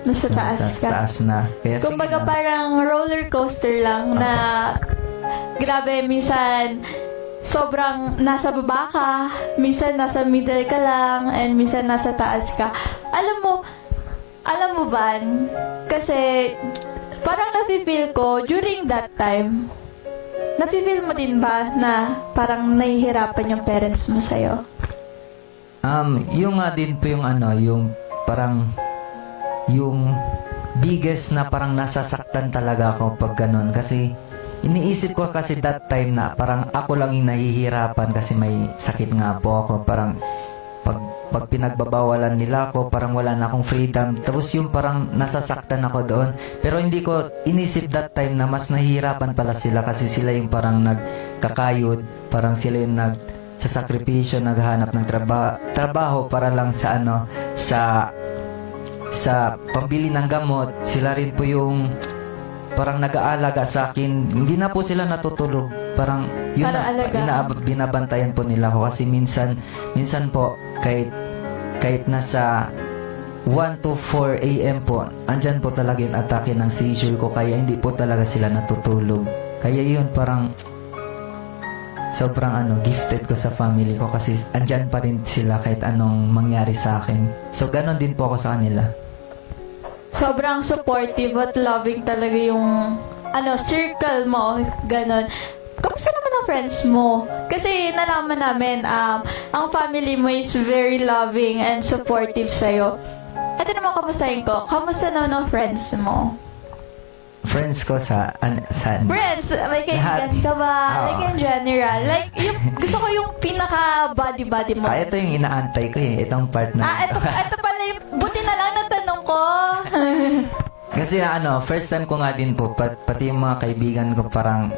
Nasa taas nasa ka. taas na. Kaya, sige Kumbaga na. parang roller coaster lang na grabe, minsan sobrang nasa baba ka, minsan nasa middle ka lang, and minsan nasa taas ka. Alam mo ba, kasi parang nafe-feel ko during that time, nafe-feel mo din ba na parang nahihirapan yung parents mo sa'yo? Yung nga din po yung yung parang, yung biggest na parang nasasaktan talaga ako pag ganun. Kasi, iniisip ko kasi that time na parang ako lang yung nahihirapan kasi may sakit nga po ako. Parang, pag pinagbabawalan nila ako, parang wala na akong freedom. Tapos yung parang nasasaktan ako doon. Pero hindi ko inisip that time na mas nahihirapan pala sila kasi sila yung parang nagkakayod. Parang sila yung sa sakripisyo, naghahanap ng trabaho para lang sa pambili ng gamot. Sila rin po yung parang nag-aalaga sa akin. Hindi na po sila natutulog. Parang yun Para alagaan. binabantayan po nila ako kasi minsan po kahit nasa 1 to 4 a.m. po, andyan po talaga yung atake ng seizure ko, kaya hindi po talaga sila natutulog. Kaya yun parang sobrang gifted ko sa family ko kasi andyan pa rin sila kahit anong mangyari sa akin. So, ganon din po ako sa kanila. Sobrang supportive at loving talaga yung circle mo, ganon. Kamusta naman ang friends mo? Kasi nalaman namin, ang family mo is very loving and supportive sa'yo. Ito naman kamustahin ko, kamusta naman ang friends mo? Friends ko saan? Friends, may kaibigan ka ba? Oo. Like in general. Like, gusto ko yung pinaka-body-body mo. Ito yung inaantay ko itong part na. Ito pala yung, buti na lang natanong ko. Kasi first time ko nga din po, pati yung mga kaibigan ko parang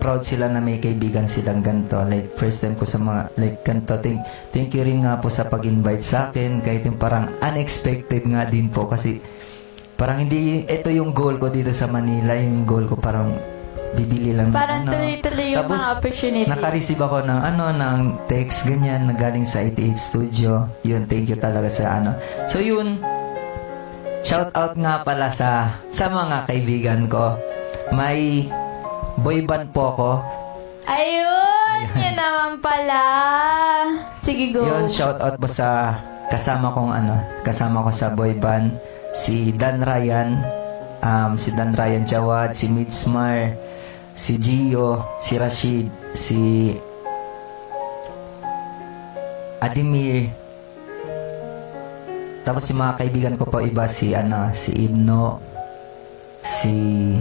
proud sila na may kaibigan silang ganito. Like, first time ko sa mga, like, ganito. Thank you rin nga po sa pag-invite sa akin. Kahit yung parang unexpected nga din po. Kasi, parang hindi, ito yung goal ko dito sa Manila. Yung goal ko parang bibili lang. ng Parang tuloy-tuloy yung Tapos, mga opportunity. naka-receive ako ng ng text ganyan na galing sa 88 Studio. Yun, thank you talaga sa So, yun, shout out nga pala sa mga kaibigan ko. May boy band po ako. Ayun! Yun naman pala. Sige, go. Yun, shout out po sa kasama ko sa boy band, si Dan Ryan, si Dan Ryan Jawad, si Midsmar, si Gio, si Rashid, si Adimir. Tapos si mga kaibigan ko pa iba, si Ibno, si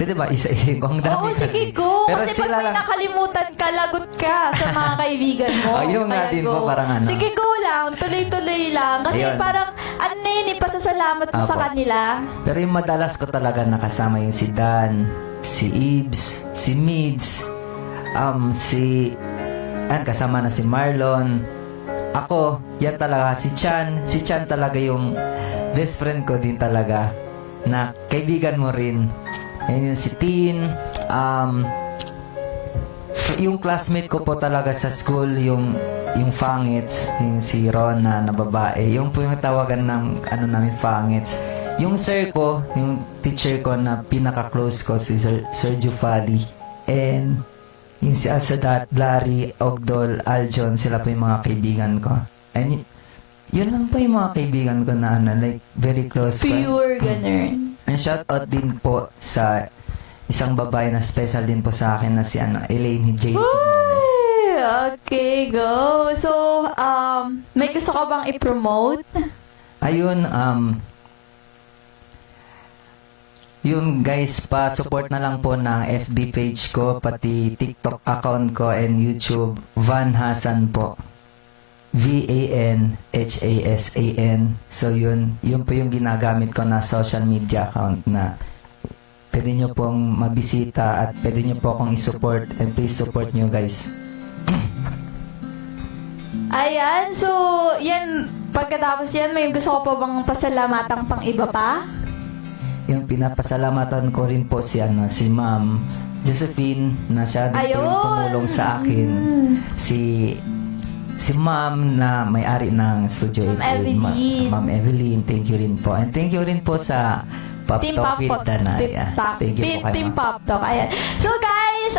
pwede ba isa-isa ko? Ang dami Oo, sige, kasi. go. Pero Kasi sila pag may lang. nakalimutan ka, lagot ka sa mga kaibigan mo. Ayun nga Kaya din go. po, parang Sige, go lang. Tuloy-tuloy lang. Kasi Ayun. parang, pasasalamat mo sa Apo. kanila. Pero yung madalas ko talaga nakasama yung si Dan, si Ibs, si Mids, kasama na si Marlon. Ako, yan talaga, si Chan. Si Chan talaga yung best friend ko din talaga, na kaibigan mo rin. Yan yung si Tin, yung classmate ko po talaga sa school, yung Fangits, yung si Rona na babae. Yung po yung tawagan ng namin Fangits. Yung sir ko, yung teacher ko na pinaka-close ko, si Sir Jufali. And yung si Asadat, Larry, Ogdol, Aljon, sila po yung mga kaibigan ko. And yun lang po yung mga kaibigan ko na like very close friend. Pure ganun. And shout out din po sa isang babae na special din po sa akin na si Elaine J. Uy, okay, go. So, may gusto ka bang i-promote? Ayun, yun guys, pa-support na lang po ng FB page ko, pati TikTok account ko and YouTube, Van Hasan po. VANHASAN. So yun po yung ginagamit ko na social media account na pwede nyo pong mabisita at pwede nyo po akong i-support, and please support nyo guys. Ayan, so, yan, pagkatapos yan, may gusto ko pa bang pasalamatan pang iba pa? Yung pinapasalamatan ko rin po si Ma'am Josephine na siya din po yung Ayun. tumulong sa akin. Si Ma'am na may-ari ng Studio Ma'am 88. Evelyn. Ma'am Evelyn, thank you rin po. And thank you rin po sa Pop Team Talk with Danay. Thank you po kay Team Ma'am. Pop Talk. Ayan. So guys,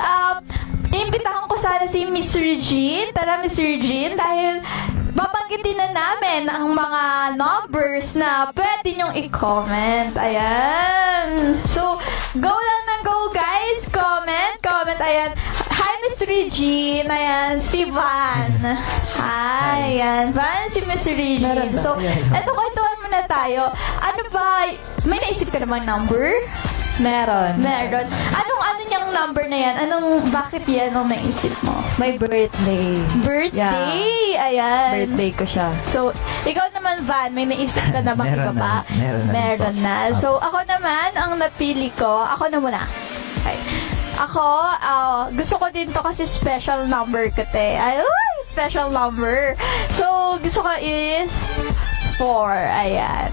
imbitahan ko sana si Miss Regine. Tara, Miss Regine, dahil babanggitin na namin ang mga numbers na pwede nyong i-comment. Ayan. So, go lang ng go, guys. Comment. Ayan. Hi, Miss Regine. Ayan. Si Van. Hi. Ayan. Van, si Miss Regine. So, eto, kwentuhan muna tayo. Ano ba? May naisip ka namang number? Meron. Meron. Ano niyang number na yan? Bakit yan ang naisip mo? My birthday. Birthday! Ayan. Birthday ko siya. So, ikaw naman, Van, may naisip ka na bang iba Meron pa? na. Meron na rin po. So, ako naman, ang napili ko, ako na muna. Okay. Ako, gusto ko din to kasi special number ko, te. Ay, uy, special number. So, gusto ko is 4. Ayan.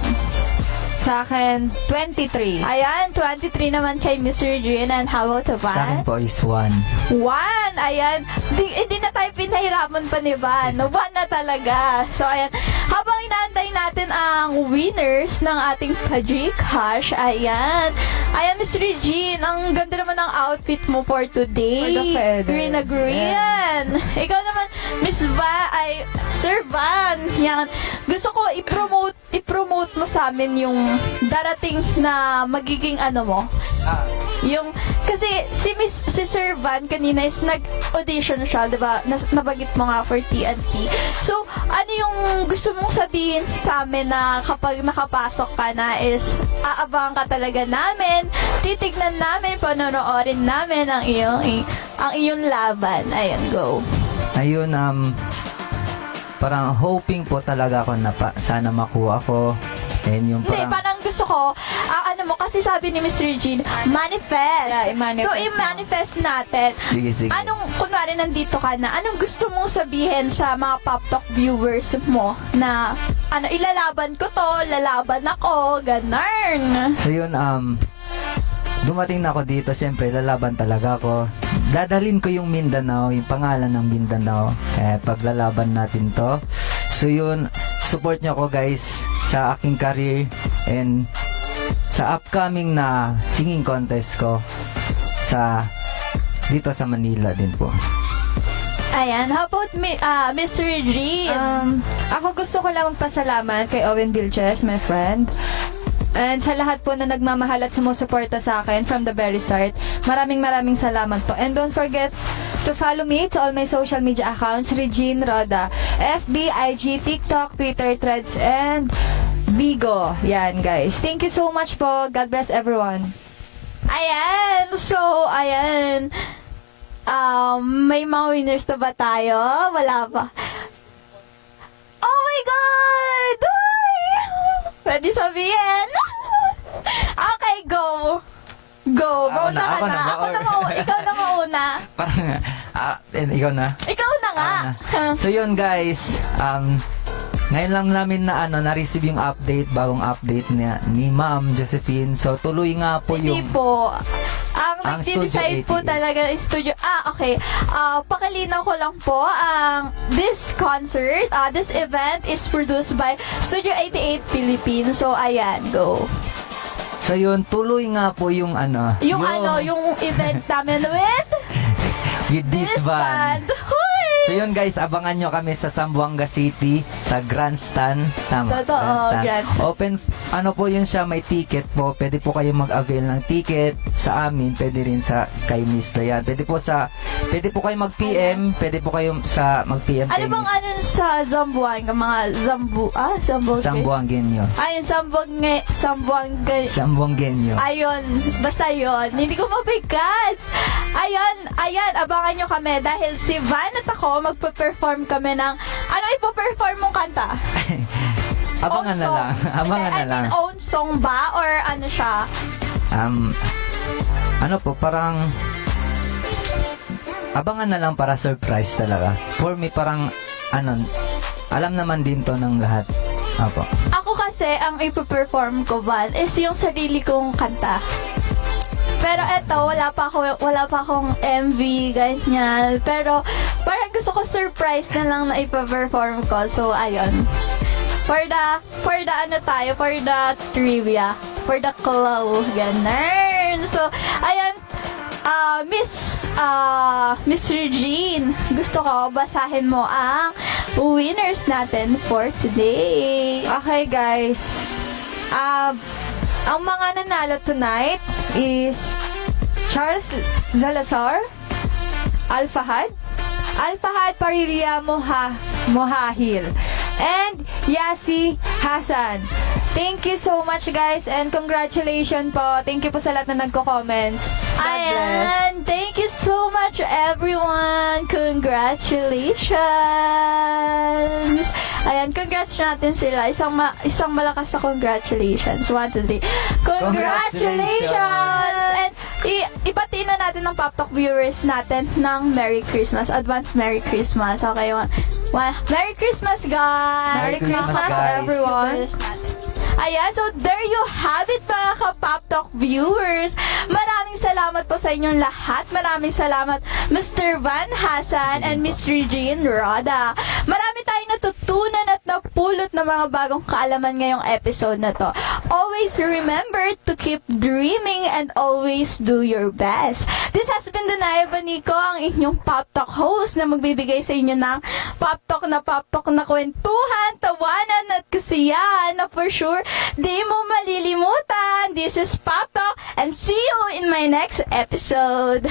Sa akin, 23. Ayan, 23 naman kay Mr. Jean. And how about the Sa akin Van? po is 1. 1! Ayan. Hindi na tayo pinahirapan pa ni Van. No, 1 na talaga. So, ayan. Habang inaantay natin ang winners ng ating Pajikash, ayan. Ayan, Miss Regine, ang ganda naman ng outfit mo for today. For the feather. Green na green. Ikaw naman, Miss Sir Van, yan. Gusto ko i-promote mo sa amin yung darating na magiging mo. Yung, kasi si Sir Van kanina is nag-audition siya, diba? Nabagit mo nga for TNT. So, ano yung gusto mong sabihin sa amin na kapag nakapasok ka na is aabangan ka talaga namin, titignan namin, panonoodin namin ang iyong laban. Ayan, go. Ayun, parang hoping po talaga ako na sana makuha ko. And yung Hindi, parang, parang gusto ko, kasi sabi ni Miss Regine, manifest. Yeah, i-manifest So, mo. i-manifest natin. sige. Kunwari nandito ka na, anong gusto mong sabihin sa mga Pop Talk viewers mo na, ilalaban ko to, lalaban ako, ganun. So yun, dumating na ako dito, syempre lalaban talaga ako. Dadalhin ko yung Mindanao, yung pangalan ng Mindanao. Paglalaban natin to. So yun, support nyo ako guys sa aking career and sa upcoming na singing contest ko dito sa Manila din po. Ayan, how about Miss Regine? Ako gusto ko lang magpasalamat kay Owen Vilches, my friend. And sa lahat po na nagmamahal at sumusuporta sa akin from the very start, maraming salamat po. And don't forget to follow me to all my social media accounts, Regine Roda, FB, IG, TikTok, Twitter, Threads, and Bigo. Yan, guys. Thank you so much po. God bless everyone. Ayan, so, ayan. May mga winners na ba tayo? Wala pa. Oh my God! Uy! Pwede sabihin. Okay, go. Go. Ako Mauna na, ka ako na. na ba? Ako na mauna. Ikaw na mauna. Parang, ikaw na? Ikaw na nga. So yun guys, ngayon lang namin na-receive yung bagong update ni Ma'am Josephine. So tuloy nga po Hindi yung po. Ang Ang nag-decide Studio po 88. talaga ng studio. Okay. Pakalinaw ko lang po. This concert, this event is produced by Studio 88 Philippines. So, ayan, go. So yun, tuloy nga po yung Yung event namin with this this van. band. Hoy! So yun guys, abangan nyo kami sa Zamboanga City, sa Grandstand. Tama, Totoo, Grandstand. Open, po yun siya, may ticket po. Pwede po kayo mag-avail ng ticket sa amin, pwede rin sa kay Miss Dayan. Pwede po kayo mag-PM, pwede po kayo mag-PM Ano kay bang Miss sa Zamboanga? Mga Zamboanga? Zamboangenyo. Ayun, Zamboanga. Zamboangenyo. Ayun, basta yun. Hindi ko mabigats. Ayan, abangan nyo kami dahil si Van at ako magpa-perform kami ng, ipo-perform mong kanta? Abangan Own na song. lang. Abangan na I mean, lang. own song ba? Or ano siya? ano po, parang abangan na lang para surprise talaga. For me, parang, ano, alam naman din to ng lahat. Apo. Ako kasi, ang ipo-perform ko ba is yung sarili kong kanta. Pero eto, wala pa akong MV, ganyan. Pero, parang gusto ko surprise na lang na ipo-perform ko. So, ayun. For the trivia. For the clue. Ganun. So, ayun. Miss Regine, gusto ko basahin mo ang winners natin for today. Okay, guys. Ang mga nanalo tonight is Charles Zalazar, Alfahad Parilia Mohahil, and Yasi Hasan. Thank you so much, guys, and congratulations po. Thank you po sa lahat na nagko-comments. God bless. Ayan, thank you so much, everyone. Congratulations. Ayan, congrats natin sila. Isang malakas na congratulations. 1, 2, 3. Congratulations! And ipati na natin ng Pop Talk viewers natin ng Merry Christmas. Advance Merry Christmas. Okay, Merry Christmas, guys! Merry Christmas, guys. everyone! Ayan, so there you have it, mga ka-Pop Talk viewers. Maraming salamat po sa inyong lahat. Maraming salamat, Mr. Van Hasan and Miss Regine Roda. Marami tayong natutunan at napulot ng mga bagong kaalaman ngayong episode na to. Always remember to keep dreaming and always do your best. This has been Danaya Banico, ang inyong Pop Talk host na magbibigay sa inyo ng Pop Talk na kwentuhan, tawanan at kasiyahan na for sure di mo malilimutan. This is Pop Talk and see you in my next episode.